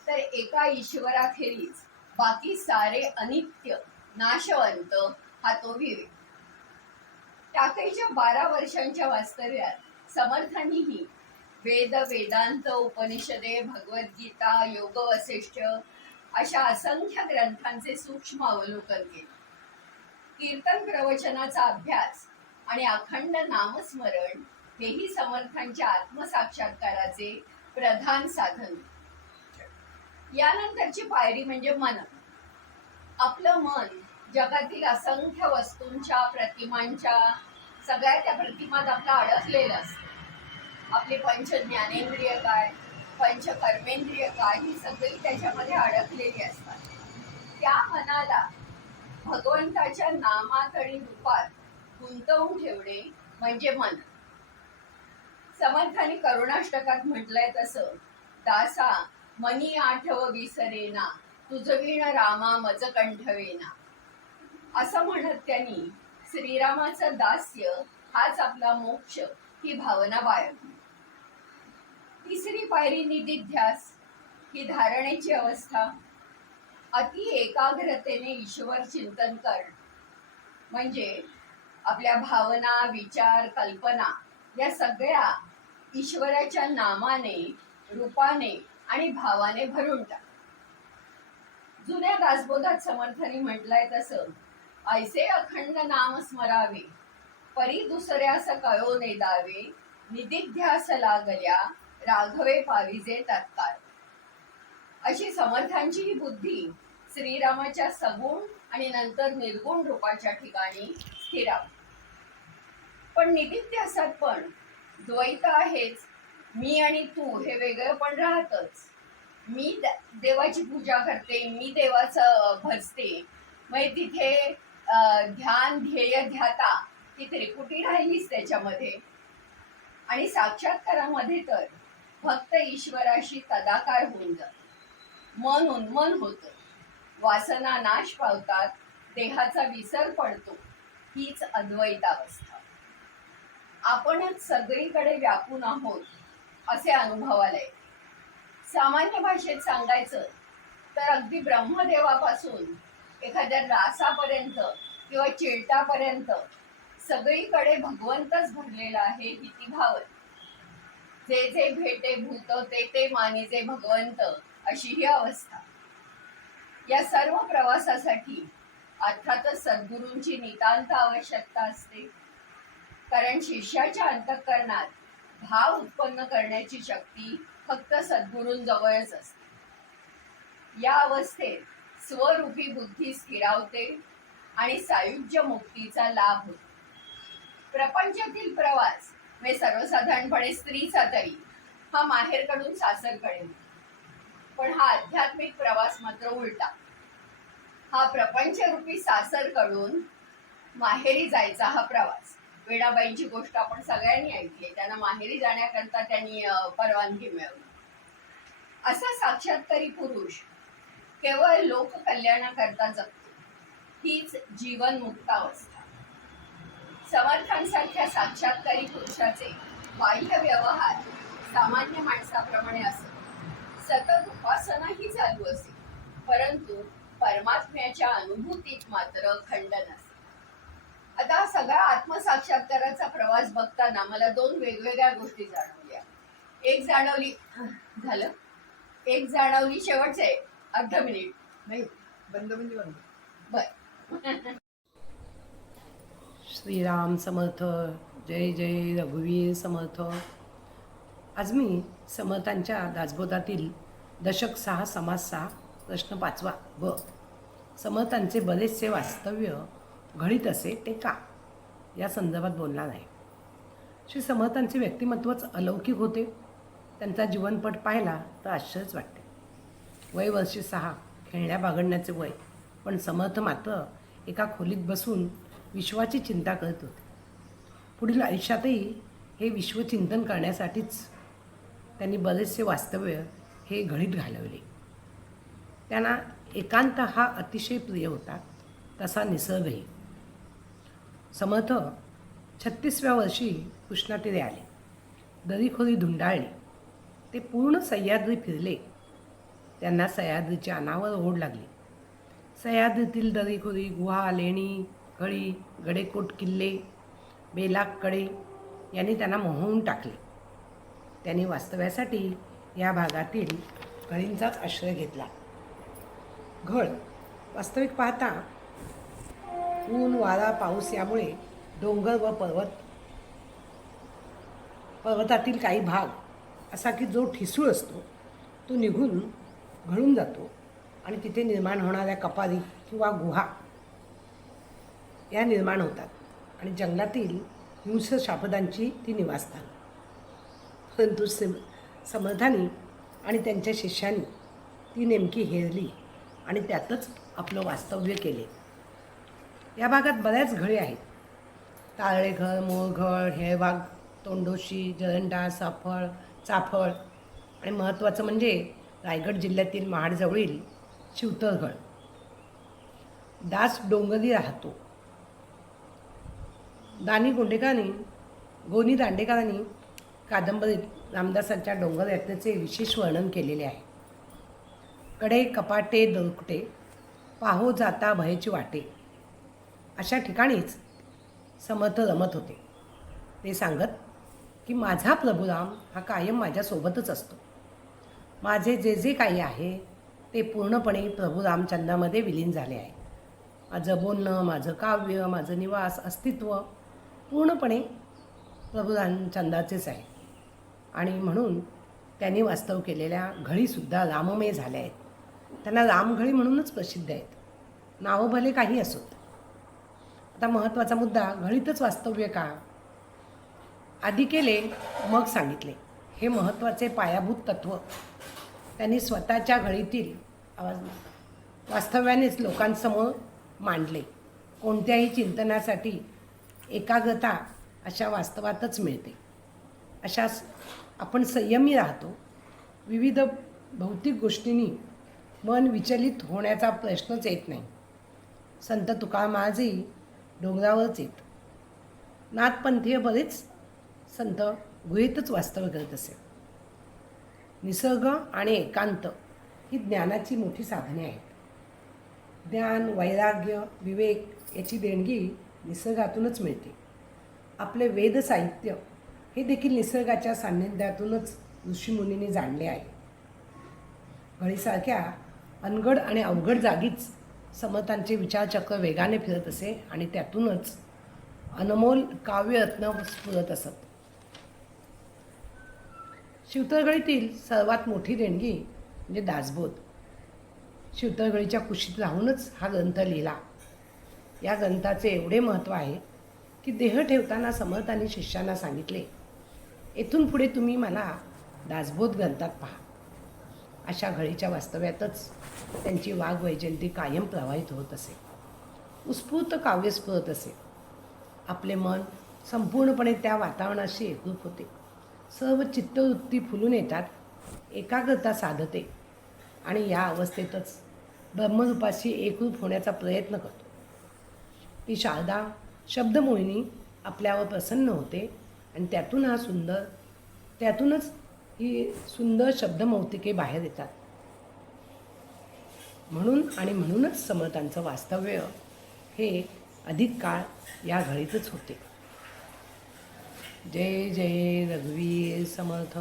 तर एका ईश्वराखेरीज बाकी सारे अनित्य नाशवंत हा तो विवेक. टाकळीच्या 12 वर्षांच्या वास्तव्यात समर्थांनीही वेद, वेदांत, उपनिषदे, भगवद्गीता, योग वसिष्ठ अशा असंख्य ग्रंथांचे सूक्ष्म अवलोकन केले. कीर्तन प्रवचनाचा अभ्यास आणि अखंड नामस्मरण हेही समर्थांच्या आत्मसाक्षात्काराचे प्रधान साधन. यानंतरची पायरी म्हणजे मनन. आपलं मन जगातील असंख्य वस्तूंच्या, प्रतिमांच्या, सगळ्या त्या प्रतिमात आपलं अडकलेलं असतं. आपले पंच ज्ञानेंद्रिय काय, पंच कर्मेंद्रिय काय, ही सगळी त्याच्यामध्ये अडकलेली असतात. त्या मनाला भगवंताच्या नामात आणि रूपात गुंतवून ठेवणे म्हणजे मन. समर्थांनी करुणाष्टकात म्हटलंय तसं, दासा मनी आठव विसरेना, तुझविण रामा मज कंठवेना. असं म्हणत त्यांनी श्रीरामाचं दास्य हाच आपला मोक्ष ही भावना बाळगली. तिसरी पायरी निदिध्यास ही धारणेची अवस्था. अति एकाग्रतेने ईश्वर चिंतन करणं म्हणजे आपल्या भावना, विचार, कल्पना या सगळ्या ईश्वराच्या नामाने, रूपाने आणि भावाने भरून टाक. जुन्या दासबोधात समर्थांनी म्हटलंय तसं, ऐसे अखंड नाम स्मरावे, परी दुसऱ्यास कळो नेदावे, निदिध्यास लागल्या राघवे पाविजे तत्काळ. अशी समर्थांची ही बुद्धी श्रीरामाच्या सगुण आणि नंतर निर्गुण रूपाच्या ठिकाणी स्थिरावली. पण निदिध्यासात पण द्वैत आहेच. मी आणि तू हे वेगळं पण राहतच. मी देवाची पूजा करते, मी देवाचं भजते, मग तिथे ध्यान, ध्येय, ध्याता ती त्रिपुटी राहिलीच त्याच्यामध्ये. आणि साक्षात्कारामध्ये तर भक्त ईश्वराशी तदाकार होऊन जातो. मन उन्मन होतं, वासना नाश पावतात, देहाचा विसर पडतो. हीच अद्वैतावस्था. आपणच सगळीकडे व्यापून आहोत असे अनुभवाला येते. सामान्य भाषेत सांगायचं तर अगदी ब्रह्मदेवापासून एखाद्या रासापर्यंत किंवा चिलटापर्यंत सगळीकडे भगवंतच भरलेला आहे हितीभावन. जे जे भेटे भूत ते ते मानिजे भगवंत, अशी ही अवस्था. या सर्व प्रवासासाठी अर्थातच सद्गुरूंची नितांत आवश्यकता असते, कारण शिष्याच्या अंतःकरणात भाव उत्पन्न करण्याची शक्ती फक्त सद्गुरूंजवळच असते. या अवस्थेत स्वरूपी बुद्धी स्थिरावते आणि सायुज्य मुक्तीचा लाभ होतो. प्रपंचातील प्रवास म्हणजे सर्वसाधारणपणे स्त्रीचा तरी हा माहेरकडून सासरकडे होतो, पण हा आध्यात्मिक प्रवास मात्र उलटा. हा प्रपंचरूपी सासरकडून माहेरी जायचा हा प्रवास. वेडाबाईंची गोष्ट आपण सगळ्यांनी ऐकली. त्यांना माहेरी जाण्याकरता त्यांनी परवानगी मिळवली. असा साक्षात्कारी पुरुष केवळ लोककल्याणाकरता जगतो. हीच जीवन मुक्तावस्था. समर्थांसारख्या साक्षात्कारी पुरुषाचे बाह्य व्यवहार सामान्य माणसाप्रमाणे असत. सतत उपासनाही चालू असे, परंतु परमात्म्याच्या अनुभूतीत मात्र खंडन असे. आता हा सगळा आत्मसाक्षात्काराचा प्रवास बघताना मला दोन वेगवेगळ्या गोष्टी जाणवल्या. एक जाणवली शेवटचे अर्ध मिनिट नाही, बंद म्हणजे बंद. बर. श्रीराम समर्थ. जय जय रघुवीर समर्थ. आज मी समर्थांच्या दासबोधातील दशक 6 समास 6 प्रश्न 5 ब समर्थांचे बरेचसे वास्तव्य घडीत असे ते का, या संदर्भात बोलणार आहे. श्री समर्थांचे व्यक्तिमत्वच अलौकिक होते. त्यांचा जीवनपट पाहिला तर आश्चर्यच वाटते. वय वर्षे 6, खेळण्या बागडण्याचे वय, पण समर्थ मात्र एका खोलीत बसून विश्वाची चिंता करत होते. पुढील आयुष्यातही हे विश्वचिंतन करण्यासाठीच त्यांनी बरेचसे वास्तव्य हे घडीत घालवले. त्यांना एकांत हा अतिशय प्रिय होता, तसा निसर्गही. समर्थ 36व्या वर्षी कृष्णातीरे आले. दरीखोरी धुंडाळली. ते पूर्ण सह्याद्री फिरले. त्यांना सह्याद्रीची अनावर ओढ लागली. सह्याद्रीतील दरीखोरी, गुहा, लेणी, गळी, गडेकोट, किल्ले, बेलाग, कडे यांनी त्यांना मोहवून टाकले. त्यांनी वास्तव्यासाठी या भागातील गळींचाच आश्रय घेतला. घळ वास्तविक पाहता ऊन, वारा, पाऊस यामुळे डोंगर व पर्वतातील काही भाग असा की जो ठिसूळ असतो तो निघून घळून जातो आणि तिथे निर्माण होणाऱ्या कपारी किंवा गुहा या निर्माण होतात आणि जंगलातील हिंस्र शापदांची ती निवासस्थान. परंतु समर्थांनी आणि त्यांच्या शिष्यांनी ती नेमकी हेरली आणि त्यातच आपलं वास्तव्य केले. या भागात बऱ्याच घळे आहेत. तारळेघर, मोरघळ, हेळवाग, तोंडोशी, जरंडा, चाफळ आणि महत्त्वाचं म्हणजे रायगड जिल्ह्यातील महाडजवळील शिवतरगड. दास डोंगरी राहतो. गोनी दांडेकरांनी कादंबरीत रामदासांच्या डोंगर यात्रेचे विशेष वर्णन केलेले आहे. कडे कपाटे दरकुटे, पाहो जाता भयची वाटे, अशा ठिकाणीच समर्थ रमत होते. ते सांगत की माझा प्रभुराम हा कायम माझ्यासोबतच असतो. माझे जे जे काही आहे ते पूर्णपणे प्रभू रामचंद्रामध्ये विलीन झाले आहे. माझं बोलणं, माझं काव्य, माझं निवास, अस्तित्व पूर्णपणे प्रभू रामचंद्राचेच आहे. आणि म्हणून त्यांनी वास्तव केलेल्या घळीसुद्धा राममय झाल्या आहेत. त्यांना रामघळी म्हणूनच प्रसिद्ध आहेत. नावं भले काही असोत. आता महत्त्वाचा मुद्दा, घळीतच वास्तव्य का? आधी केले मग सांगितले, हे महत्त्वाचे पायाभूत तत्त्व त्यांनी स्वतःच्या घळीतील वास्तव्यानेच लोकांसमोर मांडले. कोणत्याही चिंतनासाठी एकाग्रता अशा वास्तवातच मिळते. अशा आपण संयमी राहतो. विविध भौतिक गोष्टींनी मन विचलित होण्याचा प्रश्नच येत नाही. संत तुकाराम महाराजही डोंगरावरच येत. नाथपंथीय बरेच संत गुहेतच वास्तव्य करत असे. निसर्ग आणि एकांत ही ज्ञानाची मोठी साधने आहेत. ज्ञान, वैराग्य, विवेक याची देणगी निसर्गातूनच मिळते. आपले वेद साहित्य हे देखील निसर्गाच्या सान्निध्यातूनच ऋषीमुनींनी जाणले आहे. घडीसारख्या अनगढ आणि अवघड जागीच समर्थांचे विचारचक्र वेगाने फिरत असे आणि त्यातूनच अनमोल काव्यरत्न स्फुरत असत. शिवतरगडीतील सर्वात मोठी देणगी म्हणजे दासबोध. शिवतरगडीच्या कुशीत राहूनच हा ग्रंथ लिहिला. या ग्रंथाचे एवढे महत्त्व आहे की देह ठेवताना समर्थांनी शिष्यांना सांगितले, येथून पुढे तुम्ही मला दासबोध ग्रंथात पहा. अशा घडीच्या वास्तव्यातच त्यांची वाग्वैजयंती कायम प्रवाहित होत असे. उत्स्फूर्त काव्य स्फुरत असे. आपले मन संपूर्णपणे त्या वातावरणाशी एकरूप होते. सर्व चित्तवृत्ती फुलून येतात, एकाग्रता साधते आणि या अवस्थेतच ब्रह्मरूपाशी एकरूप होण्याचा प्रयत्न करतो. ती शारदा शब्दमोहिनी आपल्यावर प्रसन्न होते आणि त्यातूनच ही सुंदर शब्दमौक्तिके बाहेर येतात. म्हणूनच समर्थांचं वास्तव्य हे अधिक काळ या घडीतच होते. जय जय रघुवीर समर्थ.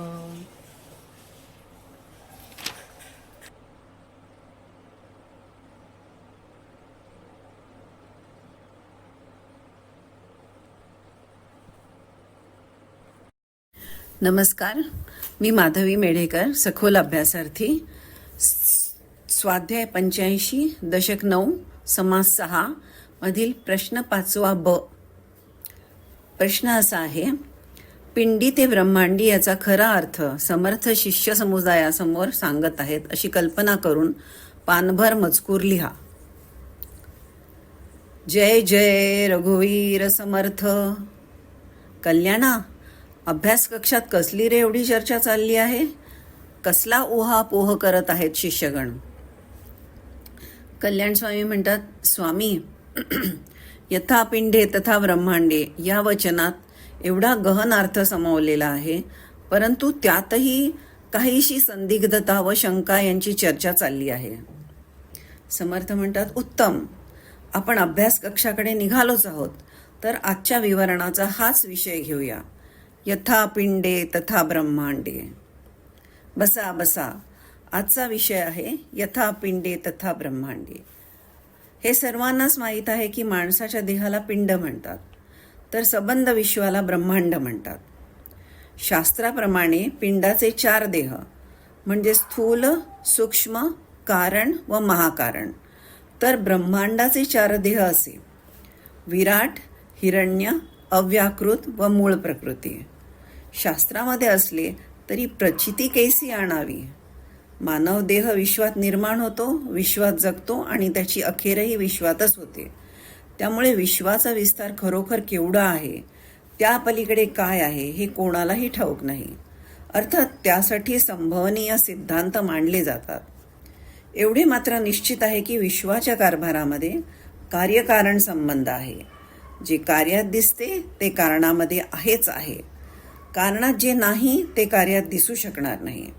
नमस्कार, मी माधवी मेढेकर, सखोल अभ्यासार्थी. स्वाध्याय 85 दशक 9 समास 6 मधील प्रश्न 5वा ब. प्रश्न असा आहे, पिंडी ते ब्रह्मांडी याचा खरा अर्थ समर्थ शिष्य समुदायासमोर सांगत आहेत अशी कल्पना करून पानभर मजकूर लिहा. जय जय रघुवीर समर्थ. कल्याणा, अभ्यास कक्षात कसली रे एवढी चर्चा चालली आहे? कसला उहापोह करत आहेत शिष्यगण? कल्याण स्वामी म्हणतात, स्वामी, यथा पिंडे तथा ब्रह्मांडे या वचनात एवढा गहन अर्थ सामावलेला आहे, परंतु त्यातही काहीशी संदिग्धता व शंका यांची चर्चा चालली आहे. समर्थ म्हणतात, उत्तम, आपण अभ्यास कक्षाकडे निघालोच आहोत, तर आजच्या विवरणाचा हाच विषय घेऊया. यथा पिंडे तथा ब्रह्मांडे. बसा बसा, आजचा विषय आहे यथा पिंडे तथा ब्रह्मांडे. हे सर्वांनाच माहीत आहे की माणसाच्या देहाला पिंड म्हणतात, तर सबंध विश्वाला ब्रह्मांड म्हणतात. शास्त्राप्रमाणे पिंडाचे 4 देह म्हणजे स्थूल, सूक्ष्म, कारण व महाकारण, तर ब्रह्मांडाचे 4 देह असे: विराट, हिरण्य, अव्याकृत व मूळ प्रकृती. शास्त्रामध्ये असले तरी प्रचिती कैसी आणावी? मानव देह विश्वात निर्माण होतो, विश्वात जगतो आणि त्याची अखेरही विश्वातच होते. त्यामुळे विश्वाचा विस्तार खरोखर केवढा आहे, त्या पलीकडे काय आहे हे कोणालाही ठाऊक नाही. अर्थात त्यासाठी संभवनीय सिद्धांत मांडले जातात. एवढे मात्र निश्चित आहे की विश्वाच्या कारभारामध्ये कार्यकारण संबंध आहे. जे कार्यात दिसते ते कारणामध्ये आहेच आहे. कारणात जे नाही ते कार्यात दिसू शकणार नाही.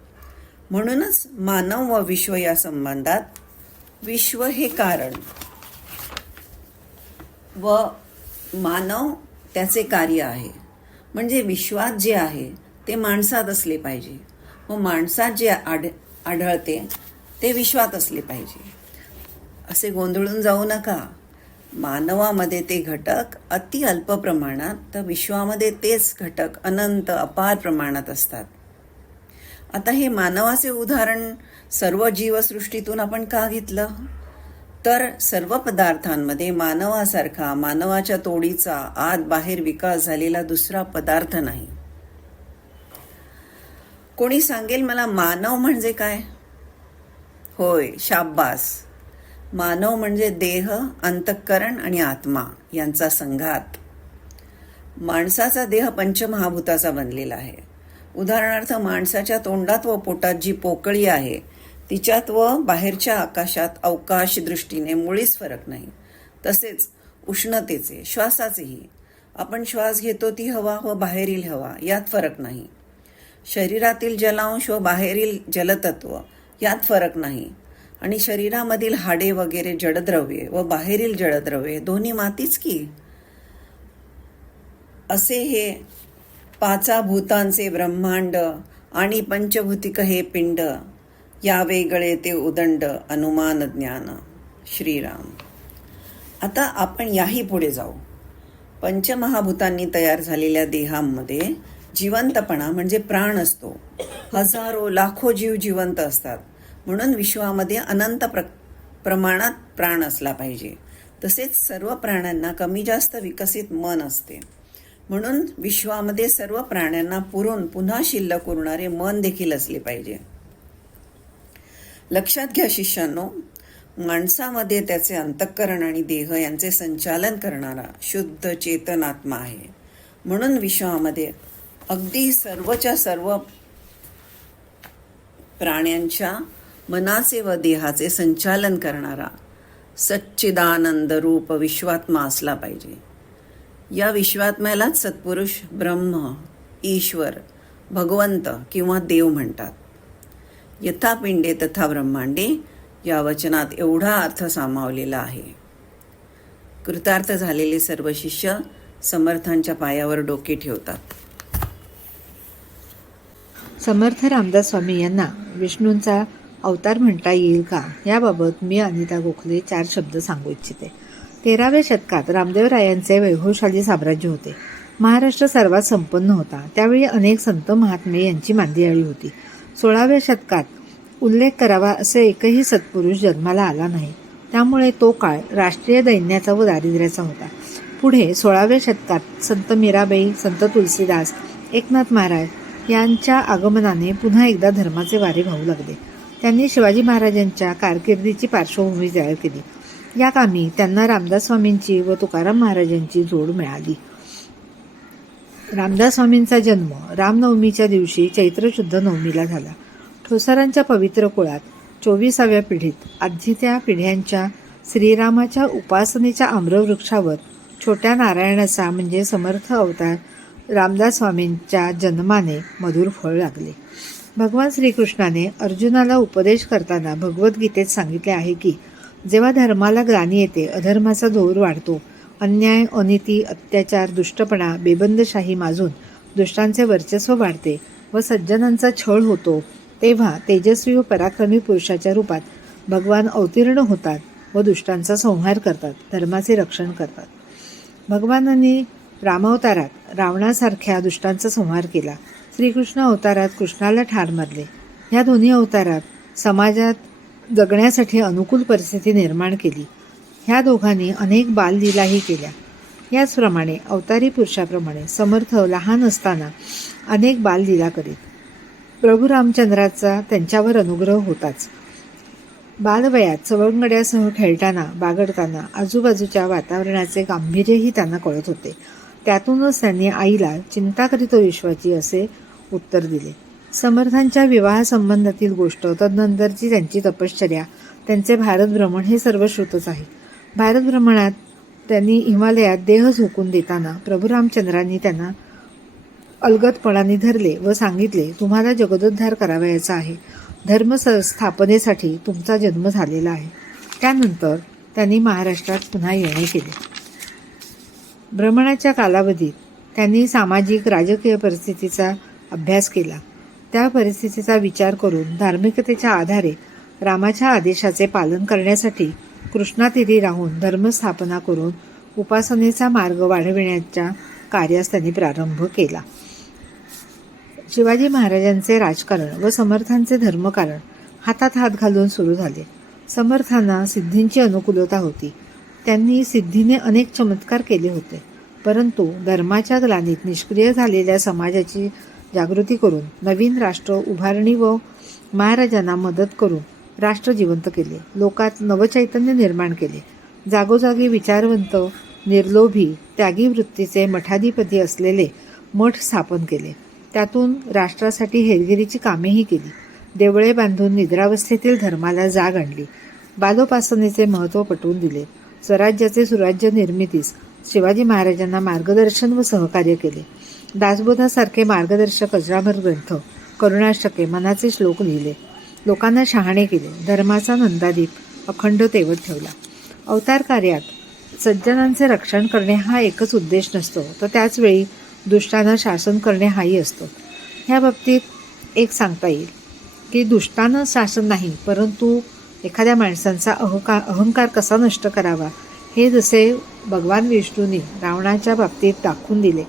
म्हणूनच मानव व विश्व या संबंधात विश्व हे कारण व मानव त्याचे कार्य आहे. म्हणजे विश्वात जे आहे ते माणसात असले पाहिजे व माणसात जे आढळते ते विश्वात असले पाहिजे. असे गोंधळून जाऊ नका. मानवामध्ये ते घटक अति अल्प प्रमाणात, तर विश्वामध्ये तेच घटक अनंत अपार प्रमाणात असतात. आता हे मानवाचे उदाहरण सर्व जीवसृष्टीतून आपण का घेतलं? तर सर्व पदार्थांमध्ये मानवासारखा, मानवाच्या तोडीचा आत बाहेर विकास झालेला दुसरा पदार्थ नाही. कोणी सांगेल मला, मानव म्हणजे काय? होय, शाब्बास. मानव म्हणजे देह, अंतःकरण आणि आत्मा यांचा संघात. माणसाचा देह पंचमहाभूताचा बनलेला आहे. उदाहरणार्थ, माणसाच्या तोंडात व पोटात जी पोकळी आहे तिच्यात व बाहेरच्या आकाशात अवकाश दृष्टीने मुळीच फरक नाही. तसेच उष्णतेचे, श्वासाचेही. आपण श्वास घेतो ती हवा व बाहेरील हवा यात फरक नाही. शरीरातील जलांश व बाहेरील जलतत्व यात फरक नाही. आणि शरीरामधील हाडे वगैरे जडद्रव्ये व बाहेरील जडद्रव्ये दोन्ही मातीच की. असे हे पाचा भूतांचे ब्रह्मांड आणि पंचभूतिक हे पिंड, या वेगळे ते उदंड अनुमान ज्ञान. श्रीराम. आता आपण याही पुढे जाऊ. पंचमहाभूतांनी तयार झालेल्या देहांमध्ये जिवंतपणा म्हणजे प्राण असतो. हजारो लाखो जीव जिवंत असतात, म्हणून विश्वामध्ये अनंत प्रमाणात प्राण असला पाहिजे. तसेच सर्व प्राण्यांना कमी जास्त विकसित मन असते, म्हणून विश्वामध्ये सर्व प्राण्यांना पुरून पुन्हा शिल्लक उरणारे मन देखील असले पाहिजे. लक्षात घ्या शिष्यांनो, माणसामध्ये त्याचे अंतःकरण आणि देह यांचे संचालन करणारा शुद्ध चेतन आत्मा आहे. म्हणून विश्वामध्ये अगदी सर्वच्या सर्व प्राण्यांच्या मनाचे व देहाचे संचालन करणारा सच्चिदानंद रूप विश्वात्मा असला पाहिजे. या विश्वात्म्यालाच सत्पुरुष, ब्रह्म, ईश्वर, भगवंत किंवा देव म्हणतात. यथा पिंडे तथा ब्रह्मांडे या वचनात एवढा अर्थ सामावलेला आहे. कृतार्थ झालेले सर्व शिष्य समर्थांच्या पायावर डोके ठेवतात. समर्थ रामदास स्वामी यांना विष्णूंचा अवतार म्हणता येईल का, याबाबत मी अनिता गोखले 4 शब्द सांगू इच्छिते. 13व्या शतकात रामदेवरायांचे वैभवशाली साम्राज्य होते. महाराष्ट्र सर्वात संपन्न होता. त्यावेळी अनेक संत महात्मे यांची मांदियाळी होती. 16व्या शतकात उल्लेख करावा असे एकही सत्पुरुष जन्माला आला नाही. त्यामुळे तो काळ राष्ट्रीय दैन्याचा व दारिद्र्याचा होता. पुढे 16व्या शतकात संत मीराबाई, संत तुलसीदास, एकनाथ महाराज यांच्या आगमनाने पुन्हा एकदा धर्माचे वारे वाहू लागले. त्यांनी शिवाजी महाराजांच्या कारकिर्दीची पार्श्वभूमी तयार केली. या कामी त्यांना रामदास स्वामींची व तुकाराम महाराजांची जोड मिळाली. रामदास स्वामींचा जन्म रामनवमीच्या दिवशी चैत्र शुद्ध नवमीला झाला. ठोसरांच्या पवित्र कुळात 24व्या पिढीत आधीच्या पिढ्यांच्या श्रीरामाच्या उपासनेच्या आम्रवृक्षावर छोट्या नारायणाचा म्हणजे समर्थ अवतार रामदास स्वामींच्या जन्माने मधुर फळ लागले. भगवान श्रीकृष्णाने अर्जुनाला उपदेश करताना भगवद्गीतेत सांगितले आहे की जेव्हा धर्माला ग्लानी येते, अधर्माचा जोर वाढतो, अन्याय, अनिती, अत्याचार, दुष्टपणा, बेबंदशाही माजून दुष्टांचे वर्चस्व वाढते व सज्जनांचा छळ होतो, तेव्हा तेजस्वी व पराक्रमी पुरुषाच्या रूपात भगवान अवतीर्ण होतात व दुष्टांचा संहार करतात, धर्माचे रक्षण करतात. भगवानांनी रामावतारात रावणासारख्या दुष्टांचा संहार केला. श्रीकृष्ण अवतारात कृष्णाला ठार मारले. ह्या दोन्ही अवतारात समाजात जगण्यासाठी अनुकूल परिस्थिती निर्माण केली. ह्या दोघांनी अनेक बाललीलाही केल्या. याचप्रमाणे अवतारी पुरुषाप्रमाणे समर्थ लहान असताना अनेक बाललीला करीत. प्रभू रामचंद्राचा त्यांच्यावर अनुग्रह होताच. बालवयात सवंगड्यासह खेळताना, बागडताना आजूबाजूच्या वातावरणाचे गांभीर्यही त्यांना कळत होते. त्यातूनच त्यांनी आईला चिंता करीतो विश्वाची असे उत्तर दिले. समर्थांच्या विवाहासंबंधातील गोष्ट, तदनंतरची त्यांची तपश्चर्या, त्यांचे भारत भ्रमण हे सर्व श्रुतच आहे. भारत भ्रमणात त्यांनी हिमालयात देह झोकून देताना प्रभू रामचंद्रांनी त्यांना अलगदपणाने धरले व सांगितले, तुम्हाला जगदोद्धार करावयाचा आहे, धर्म स्थापनेसाठी तुमचा जन्म झालेला आहे. त्यानंतर त्यांनी महाराष्ट्रात पुन्हा येणे केले. भ्रमणाच्या कालावधीत त्यांनी सामाजिक राजकीय परिस्थितीचा अभ्यास केला. त्या परिस्थितीचा विचार करून धार्मिकतेच्या आधारे रामाच्या आदेशाचे पालन करण्यासाठी कृष्णातीरी राहून धर्मस्थापना करून उपासनेचा मार्ग वाढविण्याच्या कार्यास त्यांनी प्रारंभ केला. शिवाजी महाराजांचे राजकारण व समर्थांचे धर्मकारण हातात हात घालून सुरू झाले. समर्थांना सिद्धींची अनुकूलता होती. त्यांनी सिद्धीने अनेक चमत्कार केले होते. परंतु धर्माच्या ग्लानीत निष्क्रिय झालेल्या समाजाची जागृती करून नवीन राष्ट्र उभारणी व महाराजांना मदत करून राष्ट्र जिवंत केले. लोकात नवचैतन्य निर्माण केले. जागोजागी विचारवंत, निर्लोभी, त्यागी वृत्तीचे मठाधिपती असलेले मठ स्थापन केले. त्यातून राष्ट्रासाठी हेरगिरीची कामेही केली. देवळे बांधून निद्रावस्थेतील धर्माला जाग आणली. बालोपासनेचे महत्त्व पटवून दिले. स्वराज्याचे सुराज्य निर्मितीस शिवाजी महाराजांना मार्गदर्शन व सहकार्य केले. दासबोधासारखे मार्गदर्शक अजरामर ग्रंथ, करुणाष्टके, मनाचे श्लोक लिहिले. लोकांना शहाणे केले. धर्माचा नंदादीप अखंड तेवत ठेवला. अवतार कार्यात सज्जनांचे रक्षण करणे हा एकच उद्देश नसतो, तर त्याचवेळी दुष्टांना शासन करणे हाही असतो. ह्या बाबतीत एक सांगता येईल की दुष्टानं शासन नाही, परंतु एखाद्या माणसांचा अहंकार कसा नष्ट करावा हे जसे भगवान विष्णूंनी रावणाच्या बाबतीत दाखवून दिले,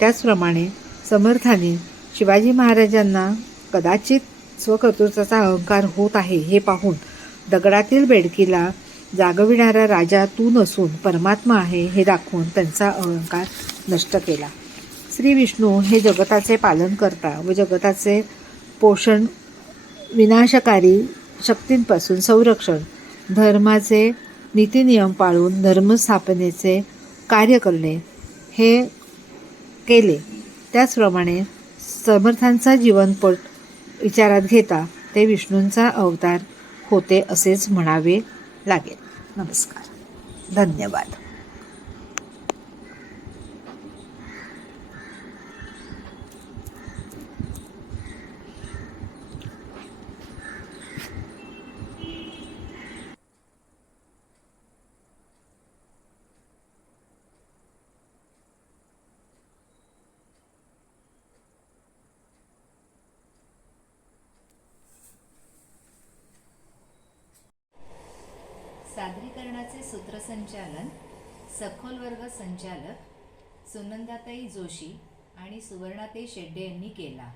त्याचप्रमाणे समर्थाने शिवाजी महाराजांना कदाचित स्वकर्तृत्वाचा अहंकार होत आहे हे पाहून दगडातील बेडकीला जागविणारा राजा तू नसून परमात्मा आहे हे दाखवून त्यांचा अहंकार नष्ट केला. श्री विष्णू हे जगताचे पालन करता व जगताचे पोषण, विनाशकारी शक्तींपासून संरक्षण, धर्माचे नीतिनियम पाळून धर्मस्थापनेचे कार्य करणे हे केले. त्याचप्रमाणे समर्थांचा जीवनपट विचारात घेता ते विष्णूंचा अवतार होते असेच म्हणावे लागेल. नमस्कार. धन्यवाद. सादरीकरणाचे सूत्रसंचालन सखोल वर्ग संचालक सुनंदाताई जोशी आणि सुवर्णाताई शेड्डे यांनी केला.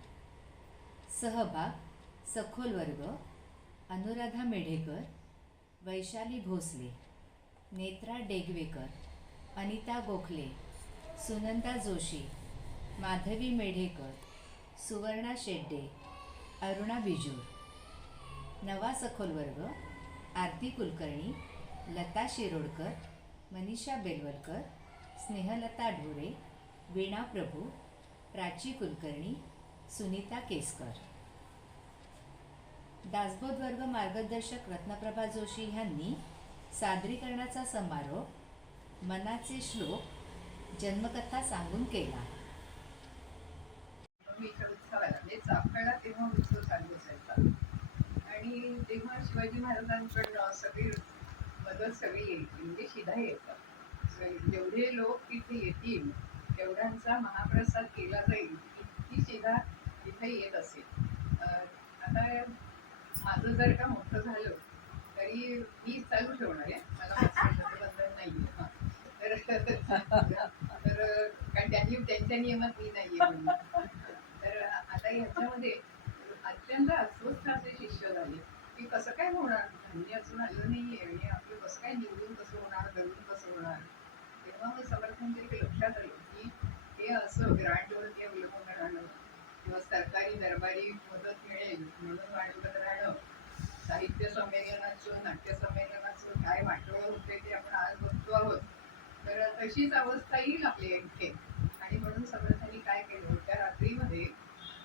सहभाग सखोल वर्ग अनुराधा मेढेकर, वैशाली भोसले, नेत्रा डेगवेकर, अनिता गोखले, सुनंदा जोशी, माधवी मेढेकर, सुवर्णा शेड्डे, अरुणा बिजूर. नवा सखोल वर्ग आरती कुलकर्णी, लता शिरोडकर, मनीषा बेलवलकर, स्नेहलता ढोरे, वीणा प्रभू, प्राची कुलकर्णी, सुनीता केसकर. दासबोध वर्ग मार्गदर्शक रत्नप्रभा जोशी ह्यांनी सादरीकरणाचा समारोप मनाचे श्लोक जन्मकथा सांगून केला. उत्सवाला म्हणजे चाफकळा तेव्हा उत्सव चालू असायचा आणि तेव्हा शिवाजी महाराजांकडनं सगळी मदत सगळी यायची, म्हणजे शिधा येतात. जेवढे लोक तिथे येतील तेवढ्यांचा महाप्रसाद केला जाईल इतकी शिधा तिथे येत असेल. आता माझं जर का मोठं झालं तरी मी चालू ठेवणार आहे, मला बंधन नाही आहे. तर कारण त्यांच्या नियमात मी नाही आहे. तर आता ह्याच्यामध्ये अत्यंत अस्वस्थ असे शिष्य झाले की कसं काय होणार, धान्य अजून आलं नाहीये आणि आपलं कसं काय निवडून कसं होणार, दळून कसं होणार. तेव्हा मग समर्थांच्या लक्षात आलं की हे असं ग्रांटवरती अवलंबून राहणं किंवा सरकारी दरबारी मदत मिळेल म्हणून वाढवत राहणं, साहित्य संमेलनाचं, नाट्य संमेलनाचं काय वाटोळं होते ते आपण आज बघतो आहोत. तर तशीच अवस्था येईल आपल्या इथे. आणि म्हणून समर्थांनी काय केलं, त्या रात्रीमध्ये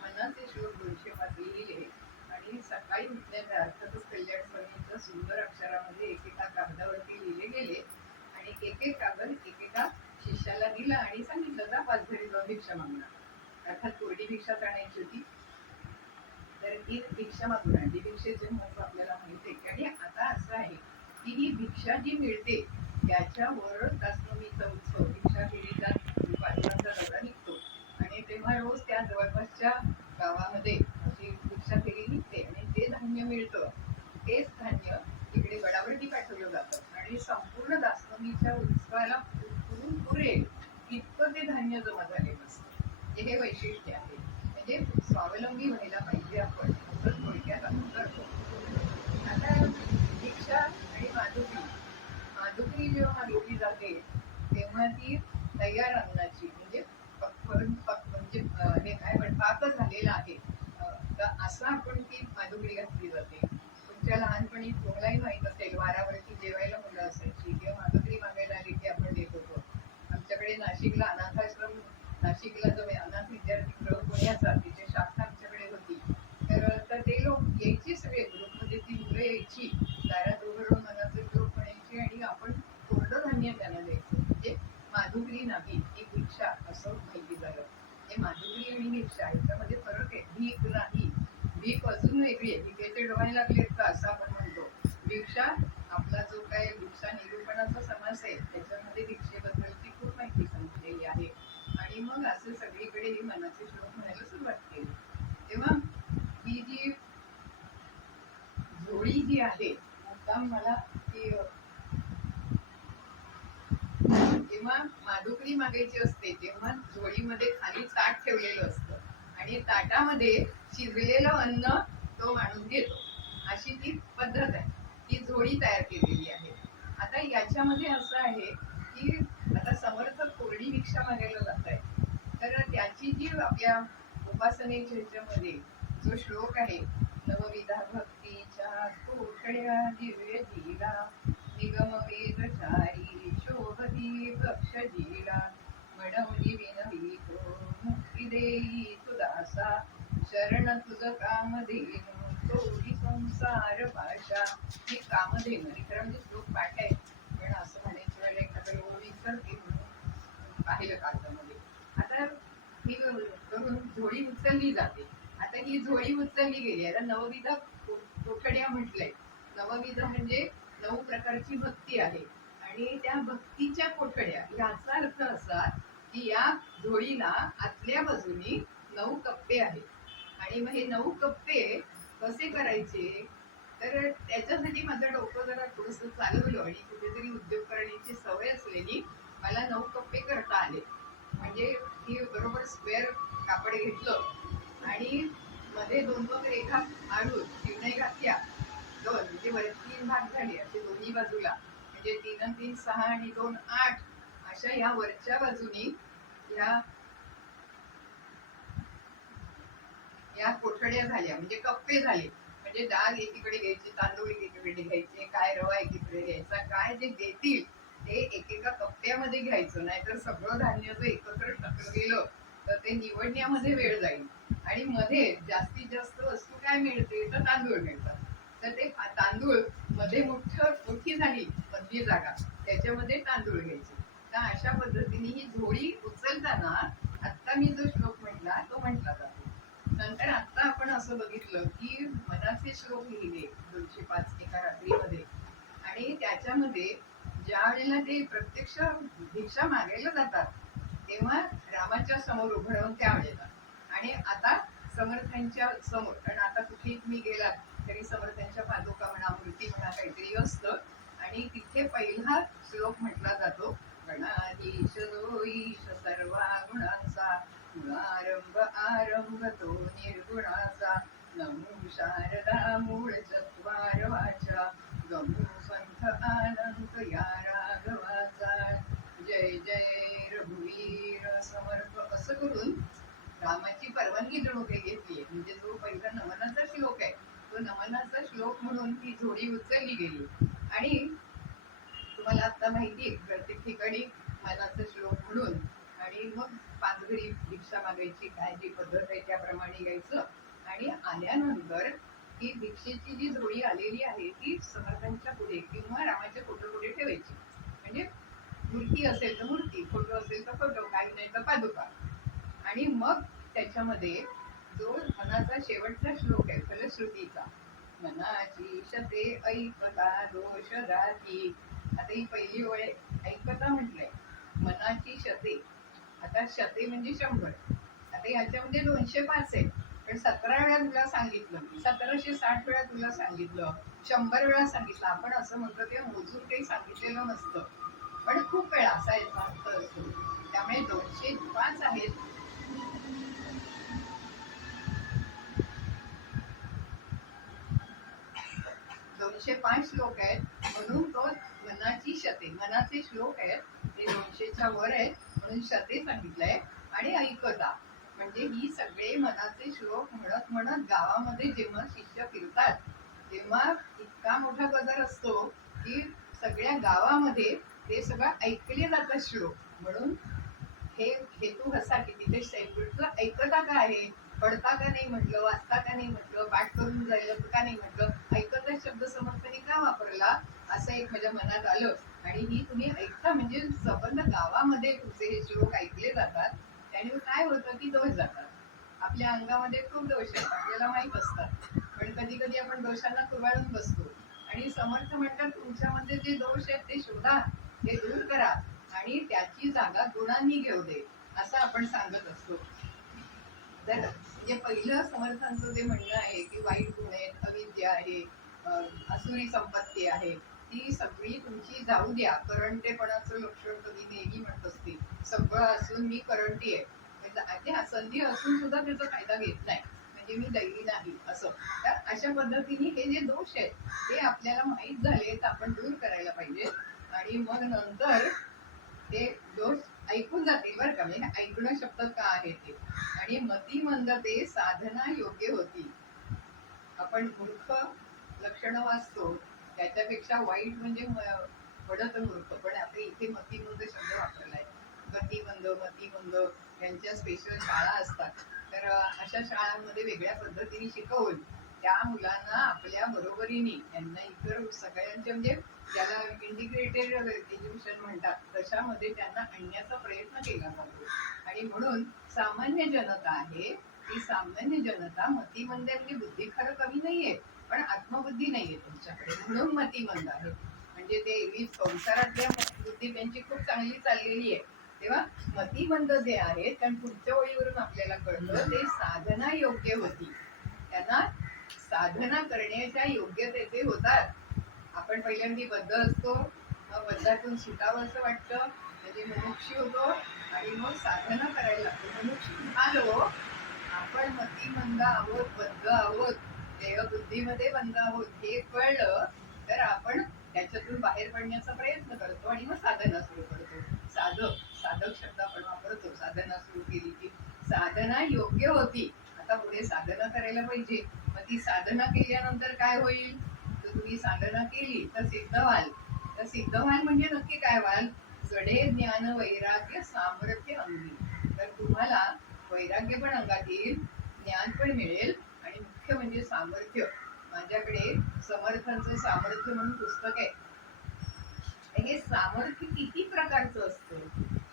मनाचे श्लोक 205 लिहिले आणि सकाळी उठल्याच्या अर्थातच कल्याण स्वामींच्या सुंदर अक्षरामध्ये एकेका कागदावरती लिहिले गेले आणि एक एक कागद एकेका शिष्याला दिला आणि सांगितलं जा पाचघरी जाऊन भिक्षा मागणार. अर्थात कोरडी भिक्षा आणायची होती, तर ती भिक्षा मागून आणली. भिक्षेचे महत्व आपल्याला माहिती आहे. आणि आता असं आहे की ही भिक्षा जी मिळते त्याच्यावर दासनवमीचा उत्सव, भिक्षा फेरीचा 5वांचा दौरा निघतो आणि तेव्हा रोज त्या जवळपासच्या गावामध्ये अशी भिक्षा फेरी निघते आणि जे धान्य मिळतं तेच धान्य इकडे गडावरती पाठवलं जातं आणि संपूर्ण दासनवमीच्या उत्सवाला पुरेल इतकं ते धान्य जमा झालेलं असतं. हे वैशिष्ट्य आहे. म्हणजे स्वावलंबी व्हायला पाहिजे आपण, असं थोडक्यात आपण करतो. आता भिक्षा आणि माधुकरी जेव्हा मागितली जाते तेव्हा ती तयार अन्नाची म्हणजे हे काय पण पाक झालेला आहे तर असं आपण ती माधुकरी घातली जाते. तुमच्या लहानपणी तुम्हालाही माहीत असेल, वारावरती जेवायला मुलं असायची किंवा माधुकरी मागायला आली की आपण देत होतो. आमच्याकडे नाशिकला अनाथाश्रम, नाशिकला जो अनाथ विद्यार्थी गृह पुण्याचा तिची शाखा आमच्याकडे होती. तर ते लोक यायची, सगळे ग्रुपमध्ये ती मुलं यायची, दारात उभं राहून मनाचे श्लोक म्हणायची आणि आपण कोरडं धान्य त्यांना द्यायचं. म्हणजे माधुकरी नाही, ही भिक्षा असं माहिती झालं. हे माधुकरी आणि आणि भिक्षा याच्यामध्ये फरक आहे. भीक नाही, भीक अजून वेगळी आहे. भिकेचे डोळे लागले का असं आपण म्हणतो. भिक्षा आपला जो काय भिक्षा निरूपणाचा समास आहे त्याच्यामध्ये भिक्षेबद्दलची खूप माहिती सांगितलेली आहे. आणि मग असं सगळीकडे ही मनाचे श्लोक म्हणायला सुरुवात केली. तेव्हा ही जी जोडी जी आहे, मुद्दाम मला ती जेव्हा माधुकरी मागायची असते तेव्हा जोडीमध्ये खाली ताट ठेवलेलं असतं आणि ताटामध्ये शिजलेलं अन्न तो माणूस घेतो. अशी ती पद्धत आहे. ती जोडी तयार केलेली आहे. आता याच्यामध्ये असं आहे की आता समर्थ कोरडी भिक्षा मागायला जात आहे, तर त्याची जी आपल्या उपासनेच्या ह्याच्यामध्ये जो श्लोक आहे, नवविधा भक्तीच्या कोठड्या दिव्य दिला निगम वेदचारी शोभती पक्ष जिला म्हणवली विनवितो मुक्ती देई तुदासा शरण तुझ कामधेनु तोही संसार भाषा. ही कामधेनु खरं म्हणजे श्लोक पाठ आहे, पण असं म्हणायच्या वेळेला एखादं विसरते म्हणून पाहिलं कागदामध्ये. आता ही करून झोळी उचलली जाते. आता ही झोळी उचलली गेली. आता नवविधा कोठड्या म्हटलंय. नवविध म्हणजे 9 प्रकारची भक्ती आहे आणि त्या भक्तीच्या कोठड्या याचा अर्थ असा की या झोळीला आतल्या बाजूनी 9 कप्पे आहेत आणि मग हे 9 कप्पे कसे करायचे, तर त्याच्यासाठी माझं डोकं जरा थोडंसं चालवलं आणि कुठेतरी उद्योग करण्याची सवय असलेली मला 9 कप्पे करता आले. म्हणजे ही बरोबर स्क्वेअर कापड घेतलं आणि मध्ये 2 रेखा आडून शिवणे घातल्या 2, म्हणजे वर 3 भाग झाले असे दोन्ही बाजूला, म्हणजे 3 आणि 3 6 आणि 2 8 अशा या वरच्या बाजूनी या कोठड्या झाल्या, म्हणजे कप्पे झाले. म्हणजे डाळ एकीकडे घ्यायची, तांदूळ एकीकडे घ्यायचे, काय रवा एकीकडे घ्यायचा, काय जे देतील ते एकेका कप्प्यामध्ये घ्यायचं. नाहीतर सगळं धान्य जर एकत्र टाकलं गेलं तर ते निवडण्यामध्ये वेळ जाईल आणि मध्ये जास्तीत जास्त वस्तू काय मिळते, तर तांदूळ मिळतात. तर ते तांदूळ मध्ये मोठी झाली मधली जागा, त्याच्यामध्ये तांदूळ घ्यायचे. तर अशा पद्धतीने ही झोळी उचलताना आत्ता मी जो श्लोक म्हटला तो म्हटला जातो. नंतर आता आपण असं बघितलं की मनाचे श्लोक लिहिले 205 एका रात्रीमध्ये, आणि त्याच्यामध्ये ज्या वेळेला ते प्रत्यक्ष भिक्षा मागायला जातात तेव्हा रामाच्या समोर उभं राहून त्यावेळेला, आणि आता समर्थांच्या समोर, कारण आता कुठेही तुम्ही गेलात तरी समर्थांच्या पादुका म्हणा, मूर्ती म्हणा, काहीतरी असतं आणि तिथे पहिला श्लोक म्हटला जातो, गणाधीश जो ईश सर्वा गुणांचा मूळारंभ आरंभ तो निर्गुणाचा नमो शारदा मूळ चत्वार वाचा गमू संत आनंद या राघवाचा जय जय रघुवीर समर्थ. असं करून रामाची परवानगी जणू काही घेतली. म्हणजे जो पहिला नमनाचा श्लोक आहे तो नमनाचा श्लोक म्हणून ती झोळी उचलली गेली. आणि तुम्हाला आता माहिती आहे प्रत्येक ठिकाणी मनाचा श्लोक म्हणून आणि मग पानघरी भिक्षा मागायची काय जी पद्धत आहे त्याप्रमाणे घ्यायचं. आणि आल्यानंतर ही भिक्षेची जी झोळी आलेली आहे ती समर्थांच्या पुढे किंवा रामाच्या फोटो पुढे ठेवायची. म्हणजे मूर्ती असेल तर मूर्ती, फोटो असेल तर फोटो, काही नाही तर पादुका. आणि मग त्याच्यामध्ये जो मनाचा शेवटचा श्लोक आहे फलश्रुतीचा, मनाची शते ऐकता दोष राती. आता ही पहिली ओळ ऐकता म्हटलंय, मनाची शते. आता शते म्हणजे 100. आता ह्याच्यामध्ये 205 आहे, पण 17 वेळा तुला सांगितलं, 1760 वेळा तुला सांगितलं, 100 वेळा सांगितलं. आपण असं म्हणतो ते मोजून काही सांगितलेलं नसतं, पण खूप वेळा असा याचा अर्थ असतो. त्यामुळे 205 आहेत. 205 श्लोक आहेत म्हणून तो मनाची शते, मनाचे श्लोक आहेत ते 200च्या वर आहेत म्हणून शते सांगितलंय. आणि ऐकता म्हणजे ही सगळे मनाचे श्लोक म्हणत म्हणत गावामध्ये जेव्हा शिष्य फिरतात तेव्हा इतका मोठा गजर असतो की सगळ्या गावामध्ये ते सगळं ऐकले जातात श्लोक. म्हणून हे हेतू असा की तिथे शेवटचं ऐकता का आहे, पडता का नाही म्हटलं, वाचता का नाही म्हटलं, पाठ करून जायला का नाही म्हटलं, ऐकता शब्द समर्थाने का वापरला असं एक माझ्या मनात आलं. आणि ही तुम्ही ऐकता म्हणजे संबंध गावामध्ये तुमचे हे श्लोक ऐकले जातात. त्याने काय होतं की दोष जातात. आपल्या अंगामध्ये खूप दोष आहेत, आपल्याला माहीत असतात, पण कधी कधी आपण दोषांना कुरवाळून बसतो. आणि समर्थ म्हणतात तुमच्यामध्ये जे दोष आहेत ते शोधा, ते दूर करा आणि त्याची जागा गुणांनी घेऊ दे, असं आपण सांगत असतो. तर म्हणजे पहिलं समर्थांचं जे म्हणणं आहे की वाईट गुण आहेत, अविद्या आहे, असुरी संपत्ती आहे, ती सगळी तुमची जाऊ द्या. करंटेपणाचं लक्षण कधी नेहमी म्हणत असते, सगळं असून मी करंटी आहे, म्हणजे संधी असून सुद्धा त्याचा फायदा घेत नाही, म्हणजे मी दैवी नाही असं. तर अशा पद्धतीने हे जे दोष आहेत ते आपल्याला माहीत झाले तर आपण दूर करायला पाहिजे. आणि मग नंतर ते दोष ऐकून जातील बरं का, म्हणजे ऐकणं शब्द का आहे ते. आणि मतिमंदते साधना योग्य होती. आपण मूर्ख लक्षणं वाचतो त्याच्यापेक्षा वाईट म्हणजे पडत मूर्ख, पण आपण इथे मतिमंद शब्द वापरलाय. मतिमंद यांच्या स्पेशल शाळा असतात, तर अशा शाळांमध्ये वेगळ्या पद्धतीने शिकवून त्या मुलांना आपल्या बरोबरीने त्यांना इतर सगळ्यांचे म्हणजे ज्याला इंटिग्रेटेड एज्युकेशन म्हणतात तशामध्ये त्यांना आणण्याचा प्रयत्न केला जातो. आणि म्हणून सामान्य जनता आहे, ती सामान्य जनता मतिमंद म्हणजे बुद्धी खरं कमी नाहीये, पण आत्मबुद्धी नाहीये त्यांच्याकडे, म्हणून मतिमंद आहे. म्हणजे ते एरवी संसारातल्या बुद्धी त्यांची खूप चांगली चाललेली आहे. तेव्हा मतिमंद जे आहे, कारण पुढच्या ओळीवरून आपल्याला कळलं ते साधना योग्य होती, त्यांना साधना करण्याच्या योग्यतेचे होतात. आपण पहिल्यांदा बद्ध असतो, मग बद्धातून सुटावं असं वाटतं, म्हणजे मुमुक्षी होतो आणि मग साधना करायला लागतो. मुमुक्षी झालो, आपण मतिमंद आहोत, बद्ध आहोत, देहबुद्धीमध्ये बंद आहोत हे कळलं तर आपण त्याच्यातून बाहेर पडण्याचा प्रयत्न करतो आणि मग साधना सुरू करतो. साधक शब्द आपण वापरतो. साधना सुरू केली की साधना योग्य होती. आता पुढे साधना करायला पाहिजे. मग ती साधना केल्यानंतर काय होईल, तर तुम्ही साधना केली तर सिद्ध व्हाल. तर सिद्ध व्हाल म्हणजे नक्की काय व्हाल, जडे ज्ञान वैराग्य सामर्थ्य अंगी. तर तुम्हाला वैराग्य पण अंगात येईल, ज्ञान पण मिळेल आणि मुख्य म्हणजे सामर्थ्य. माझ्याकडे समर्थांचं सामर्थ्य म्हणून पुस्तक आहे. हे सामर्थ्य किती प्रकारचं असतं,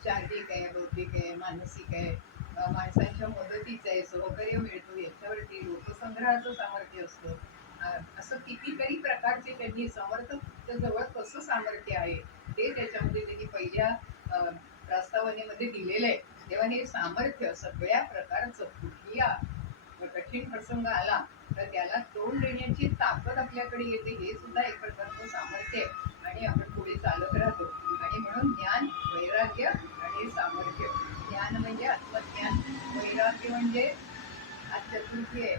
शारीरिक आहे, बौद्धिक आहे, मानसिक आहे, माणसांच्या मदतीचं आहे, सहकार्य मिळतो याच्यावरती, लोकसंग्रहाचं सामर्थ्य असतं. असं कितीतरी प्रकारचे त्यांनी समर्थ जवळ कसं सामर्थ्य आहे ते त्याच्यामध्ये त्यांनी पहिल्या प्रस्तावनेमध्ये दिलेलं आहे. तेव्हा हे सामर्थ्य सगळ्या प्रकारचं, कुठली कठीण प्रसंग आला तर त्याला तोंड देण्याची ताकद आपल्याकडे येते, हे सुद्धा एक प्रकारचं सामर्थ्य आहे. आणि आपण पुढे चालत राहतो. आणि म्हणून ज्ञान, वैराग्य आणि सामर्थ्य. ज्ञान म्हणजे आत्मज्ञान, वैराग्य म्हणजे आज चतुर्थी आहे,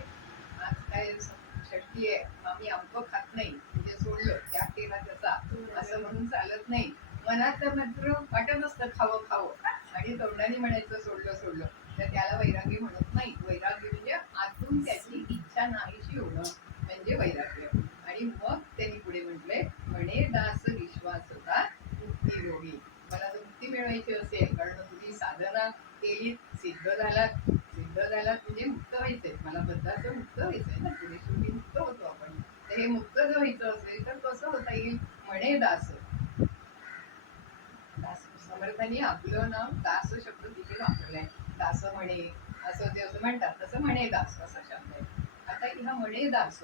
आज काय षष्टी आहे, आम्ही अमकं खात नाही म्हणजे सोडलं, त्याग केला त्याचा असं म्हणून चालत नाही. मनात मात्र वाटत असतं खावं खावं आणि तोंडाने म्हणायचं सोडलं, तर त्याला वैराग्य म्हणत नाही. वैराग्य म्हणजे आतून त्याची इच्छा नाहीशी होणं म्हणजे वैराग्य. आणि मग त्यांनी पुढे म्हटलंय, म्हणे दास विश्वास होता मुक्ती रोगी. मला जर मुक्ती मिळवायची असेल, कारण तुम्ही साधना केली, सिद्ध झालात म्हणजे मुक्त व्हायचंय, मला बद्धाचं मुक्त व्हायचंय ना, पुढे शेवटी मुक्त होतो आपण. तर हे मुक्त जर व्हायचं असेल तर कसं होता येईल, म्हणे दास. समर्थांनी आपलं नाव दास शब्द तिथे वापरलाय. दास म्हणे असं ते असं म्हणतात, तसं म्हणे दास असा शब्द आहे. आता ह्या म्हणे दास,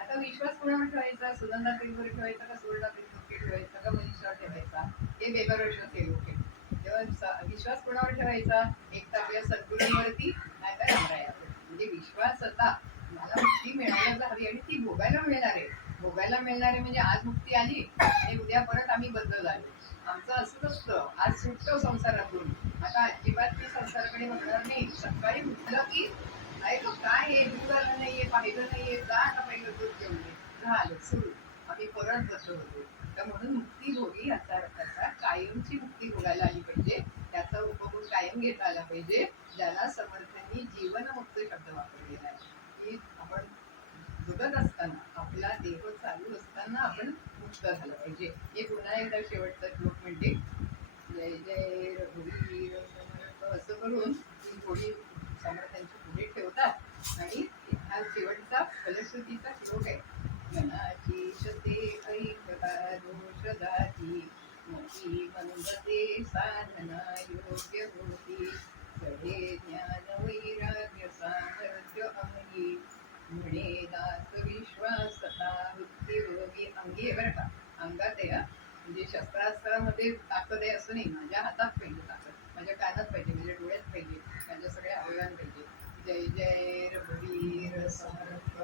आता विश्वास कोणावर ठेवायचा, सुनंदा ताईवर ठेवायचा का, सुवर्णा ताईवर ठेवायचा का, मनीषावर ठेवायचा, हे बेबरवशे लोक आहे. तेव्हा विश्वास कोणावर ठेवायचा, एक तर आपल्या सद्गुरूंवरती, नाही तर रामरायावर. म्हणजे विश्वास आता मला मुक्ती मिळायला हवी आणि ती भोगायला मिळणार आहे. भोगायला मिळणार आहे म्हणजे आज मुक्ती आली आणि उद्या परत आम्ही बद्ध झालो, आमचं असंच असतं. आज सुटतो संसारातून, आता अजिबात मी संसाराकडे बघणार नाही. सकाळी उठलं की काय हे दूध आलं नाहीये, पाहिलं नाहीये, जा आता पहिलं दूध घेऊन झालं सुरू, आम्ही परत बसलो होतो. तर म्हणून मुक्ती भोगी याचा अर्थ असा, कायमची मुक्ती भोगायला आली पाहिजे, त्याचा उपभोग कायम घेता आला पाहिजे. ज्याला समर्थांनी जीवनमुक्त शब्द वापरलेला आहे, की आपण जगत असताना, आपला देह चालू असताना आपण मुक्त झालं पाहिजे. हे पुन्हा एकदा शेवटचा श्लोक म्हणते, जय जय रघुवीर समर्थ, असं करून ती थोडी समर्थांची पुढे ठेवतात. आणि हा शेवटचा फलश्रुतीचा श्लोक आहे, मनाची शते ऐकता दोष जाती, मोठी मंदते साधना योग्य होती, जडे ज्ञान वैराग्य हे बरं का अंगात आहे हा. म्हणजे शस्त्रास्त्रामध्ये ताकद आहे असं नाही, माझ्या हातात पाहिजे ताकद, माझ्या कानात पाहिजे, माझ्या डोळ्यात पाहिजे, माझ्या सगळ्या अवयवात पाहिजे. जय जय रघुवीर समर्थ